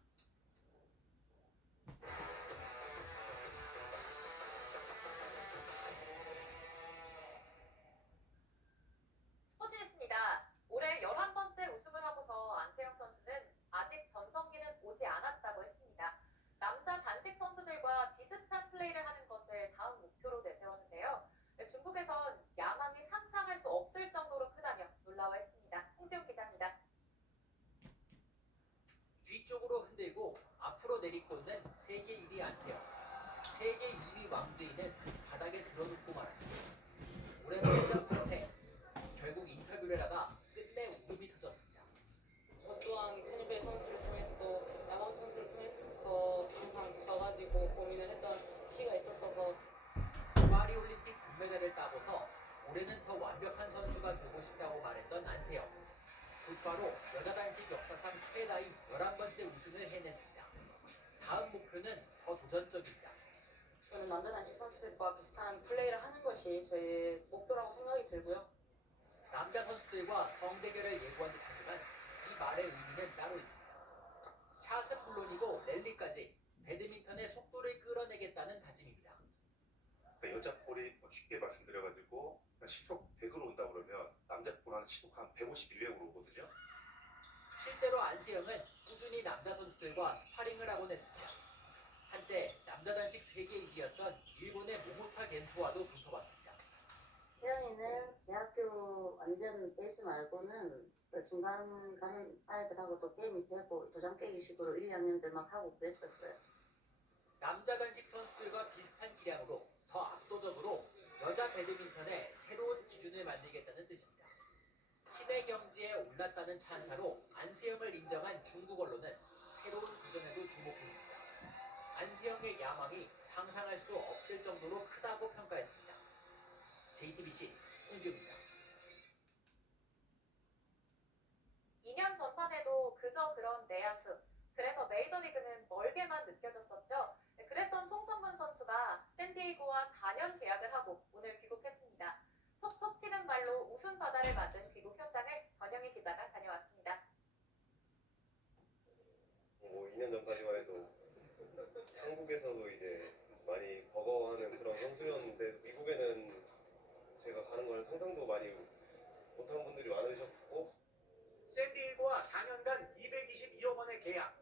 스포츠뉴스입니다. 올해 11번째 우승을 하고서 안세영 선수는 아직 전성기는 오지 않았다고 했습니다. 남자 단식 선수들과 비슷한 플레이를 하는 것을 다음 목표로 내세웠는데요. 중국에선 야망이 상상할 수 없을 정도로 크다며 놀라워했습니다. 홍지욱 기자입니다. 뒤쪽으로 흔들고 앞으로 내리꽂는 세계 1위 안세영. 세계 2위 왕제이는 바닥에 들어눕고 말았습니다. 올해 혼자 패. 결국 인터뷰를 하다 끝내 웃음이 터졌습니다. 저 또한 천일배 선수를 통해서도 남원 선수를 통해서 항상 져가지고 고민을 했던 시가 있었어서 파리올림픽 금메달을 따고서 올해는 더 완벽한 선수가 되고 싶다고 말했던 안세영. 곧바로 여자 단식 역사상 최다인 11번째 우승을 해냈습니다. 다음 목표는 더 도전적입니다. 저는 남자 단식 선수들과 비슷한 플레이를 하는 것이 저의 목표라고 생각이 들고요. 남자 선수들과 성대결을 예고한 듯하지만 이 말의 의미는 따로 있습니다. 샷은 물론이고 랠리까지 배드민턴의 속도를 끌어내겠다는 다짐입니다. 여자 볼이 쉽게 말씀드려가지고 시속 100으로 온다 그러면 남자 볼은 시속 한 150 이내로 오거든요. 실제로 안세영은 꾸준히 남자 선수들과 스파링을 하곤 했습니다. 한때 남자 단식 세계 1위였던 일본의 모모타 겐토와도 붙어봤습니다. 세영이는 대학교 완전 베이스 말고는 중간 가는 아이들하고도 게임이 되고 도장 깨기 식으로 1, 2학년들 막 하고 그랬었어요. 남자 단식 선수들과 비슷한 기량으로 더 압도적으로 여자 배드민턴의 새로운 기준을 만들겠다는 뜻입니다. 신의 경지에 올랐다는 찬사로 안세영을 인정한 중국 언론은 새로운 도전에도 주목했습니다. 손흥민의 야망이 상상할 수 없을 정도로 크다고 평가했습니다. JTBC 홍주입니다. 2년 전반에도 그저 그런 내야수. 그래서 메이저리그는 멀게만 느껴졌었죠. 그랬던 송성문 선수가 샌디에이고와 4년 계약을 하고 오늘 귀국했습니다. 톡톡 튀는 말로 웃음 바다를 만든 귀국 현장을 전영희 기자가 다녀왔습니다. 2년 전까지만 해도 한국에서도 이제 많이 버거워하는 그런 선수였는데 미국에는 제가 가는 걸 상상도 많이 못한 분들이 많으셨고 샌디에이고와 4년간 222억 원의 계약.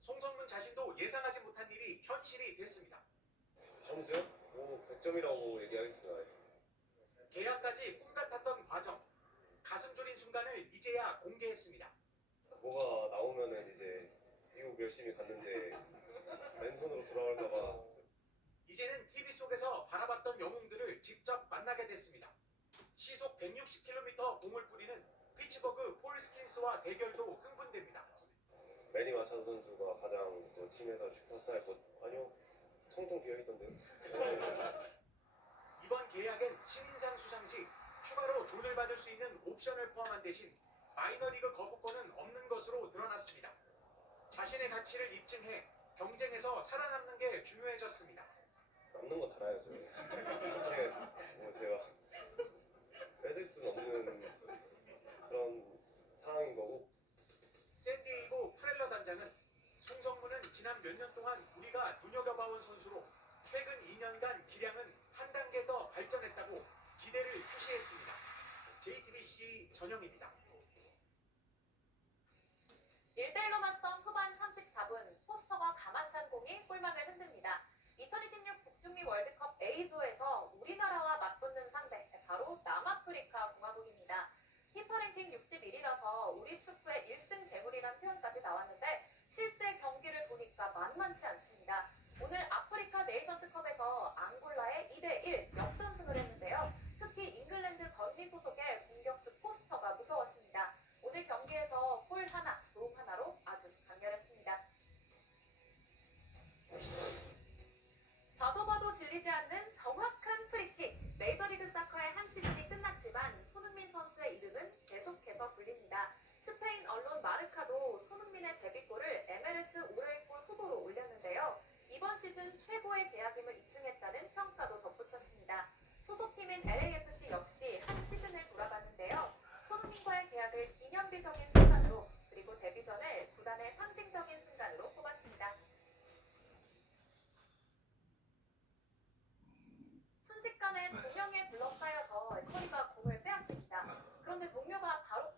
송성문 자신도 예상하지 못한 일이 현실이 됐습니다. 점수요? 100점이라고 얘기하겠습니다. 계약까지 꿈 같았던 과정. 가슴 졸인 순간을 이제야 공개했습니다. 뭐가 나오면은 이제 미국 열심히 갔는데 맨손으로 돌아올까봐. 이제는 TV 속에서 바라봤던 영웅들을 직접 만나게 됐습니다. 시속 160km 공을 뿌리는 피츠버그 폴스킨스와 대결도 흥분됩니다. 매니 마차도 선수가 가장 또 팀에서 슈퍼스타였고 아니요 텅텅 비어있던데요. 이번 계약엔 신인상 수상 시 추가로 돈을 받을 수 있는 옵션을 포함한 대신 마이너리그 거부권은 없는 것으로 드러났습니다. 자신의 가치를 입증해 경쟁에서 살아남는 게 중요해졌습니다. 남는 거 잘 알아요 저희. 제가 뺏을 수는 없는 그런 상황인 거고. 샌디에이고 프렐러 단장은 송성문은 지난 몇 년 동안 우리가 눈여겨봐온 선수로 최근 2년간 기량은 한 단계 더 발전했다고 기대를 표시했습니다. JTBC 전영입니다. 1대1로 맞선 후반 34분 포스터와 가만찬 공이 골망을 흔듭니다. 2026 북중미 월드컵 A조에서 우리나라와 맞붙는 상대 바로 남아프리카 공화국입니다. 피파 랭킹 61위라서 우리 축구의 1승 재물이란 표현까지 나왔는데 실제 경기를 보니까 만만치 않습니다. 오늘 아프리카 네이션스컵에서 앙골라에 2대1 역전승을 했는데요. 특히 잉글랜드 번리 소속의 공격수 포스터가 무서웠습니다. 오늘 경기에서 골 하나, 도움 하나로 아주 강렬했습니다. 봐도 질리지 않는 정확한 프리킥. 메이저리그 사커의 한 시즌이 끝났지만 손흥민 선수의 이름은 계속해서 불립니다. 스페인 언론 마르카도 손흥민의 데뷔골을 MLS 올해의 골 후보로 올렸는데요. 이번 시즌 최고의 계약임을 입증했다는 평가도 덧붙였습니다. 소속팀인 LAFC 역시 한 시즌을 돌아봤는데요. 손흥민과의 계약을 기념비적인 순간으로 그리고 데뷔전을 구단의 상징적인 순간으로 꼽았습니다. 순식간에 두 명에 둘러싸여서 커리가 공을 빼앗깁니다. 그런데 동료가 바로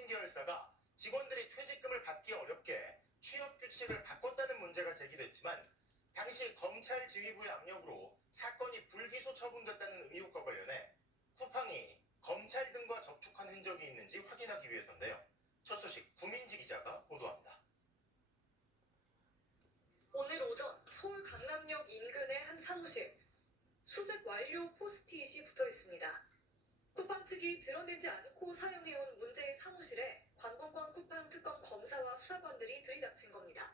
핵심 계열사가 직원들이 퇴직금을 받기 어렵게 취업 규칙을 바꿨다는 문제가 제기됐지만 당시 검찰 지휘부의 압력으로 사건이 불기소 처분됐다는 의혹과 관련해 쿠팡이 검찰 등과 접촉한 흔적이 있는지 확인하기 위해서인데요. 첫 소식 구민지 기자가 보도합니다. 오늘 오전 서울 강남역 인근의 한 사무실. 수색 완료 포스트잇이 붙어 있습니다. 쿠팡 측이 드러내지 않고 사용해온 문제의 사무실에 관봉권 쿠팡 특검 검사와 수사관들이 들이닥친 겁니다.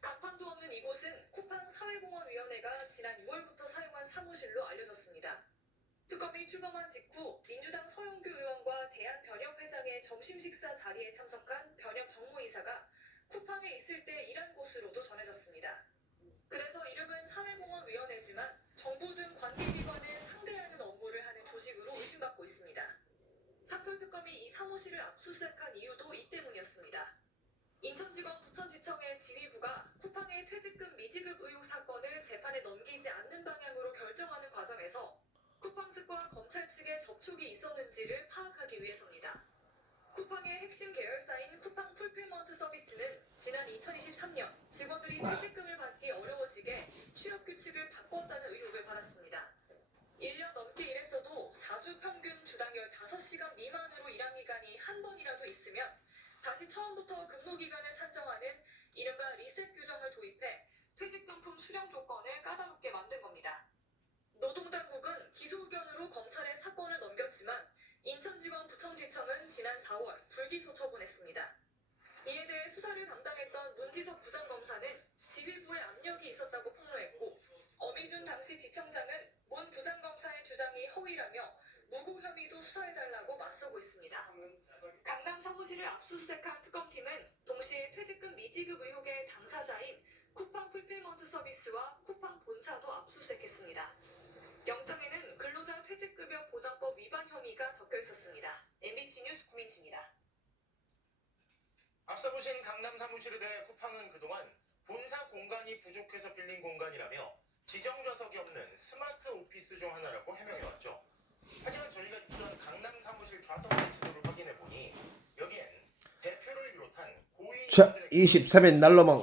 간판도 없는 이곳은 쿠팡 사회공헌위원회가 지난 6월부터 사용한 사무실로 알려졌습니다. 특검이 출범한 직후 민주당 서영교 의원과 대한변협회장의 점심 식사 자리에 참석한 변협 정무이사가 쿠팡에 있을 때 일한 곳으로도 전해졌습니다. 그래서 이름은 사회공헌위원회지만 정부 등 관계기관을 상대하는 업무를 하는 조직으로 의심받고 있습니다. 상설특검이 이 사무실을 압수수색한 이유도 이 때문이었습니다. 인천지검 부천지청의 지휘부가 쿠팡의 퇴직금 미지급 의혹 사건을 재판에 넘기지 않는 방향으로 결정하는 과정에서 쿠팡 측과 검찰 측의 접촉이 있었는지를 파악하기 위해서입니다. 쿠팡의 핵심 계열사인 쿠팡 풀필먼트 서비스는 지난 2023년 직원들이 퇴직금을 받기 어려워지게 취업 규칙을 바꿨다는 의혹을 받았습니다. 1년 넘게 일했어도 4주 평균 주당 15시간 미만으로 일한 기간이 한 번이라도 있으면 다시 처음부터 근무 기간을 산정하는 이른바 리셋 규정을 도입해 퇴직금품 수령 조건을 까다롭게 만든 겁니다. 노동당국은 기소 의견으로 검찰에 사건을 넘겼지만 인천지검 부천지청은 지난 4월 불기소 처분했습니다. 이에 대해 수사를 담당했던 문지석 부장검사는 지휘부의 압력이 있었다고 폭로했고 어미준 당시 지청장은 문 부장검사의 주장이 허위라며 무고 혐의도 수사해달라고 맞서고 있습니다. 강남 사무실을 압수수색한 특검팀은 동시에 퇴직금 미지급 의혹의 당사자인 쿠팡 풀필먼트 서비스와 쿠팡 본사도 압수수색했습니다. 영장에는 근로자 퇴직급여 보장법 위반 혐의가 적혀 있었습니다. MBC 뉴스 구민지입니다. 앞서 보신 강남 사무실에 대해 쿠팡은 그동안 본사 공간이 부족해서 빌린 공간이라며 지정 좌석이 없는 스마트 오피스 중 하나라고 해명해왔죠. 하지만 저희가 입수한 강남 사무실 좌석의 지도를 확인해보니 여기엔 대표를 비롯한 고위 자, 23일 날로만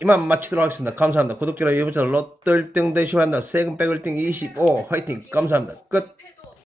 이만 마치도록 하겠습니다. 감사합니다. 구독자와 유튜브 롯데 1등 대시한다. 세금 100을 등 25 화이팅. 감사합니다. 끝.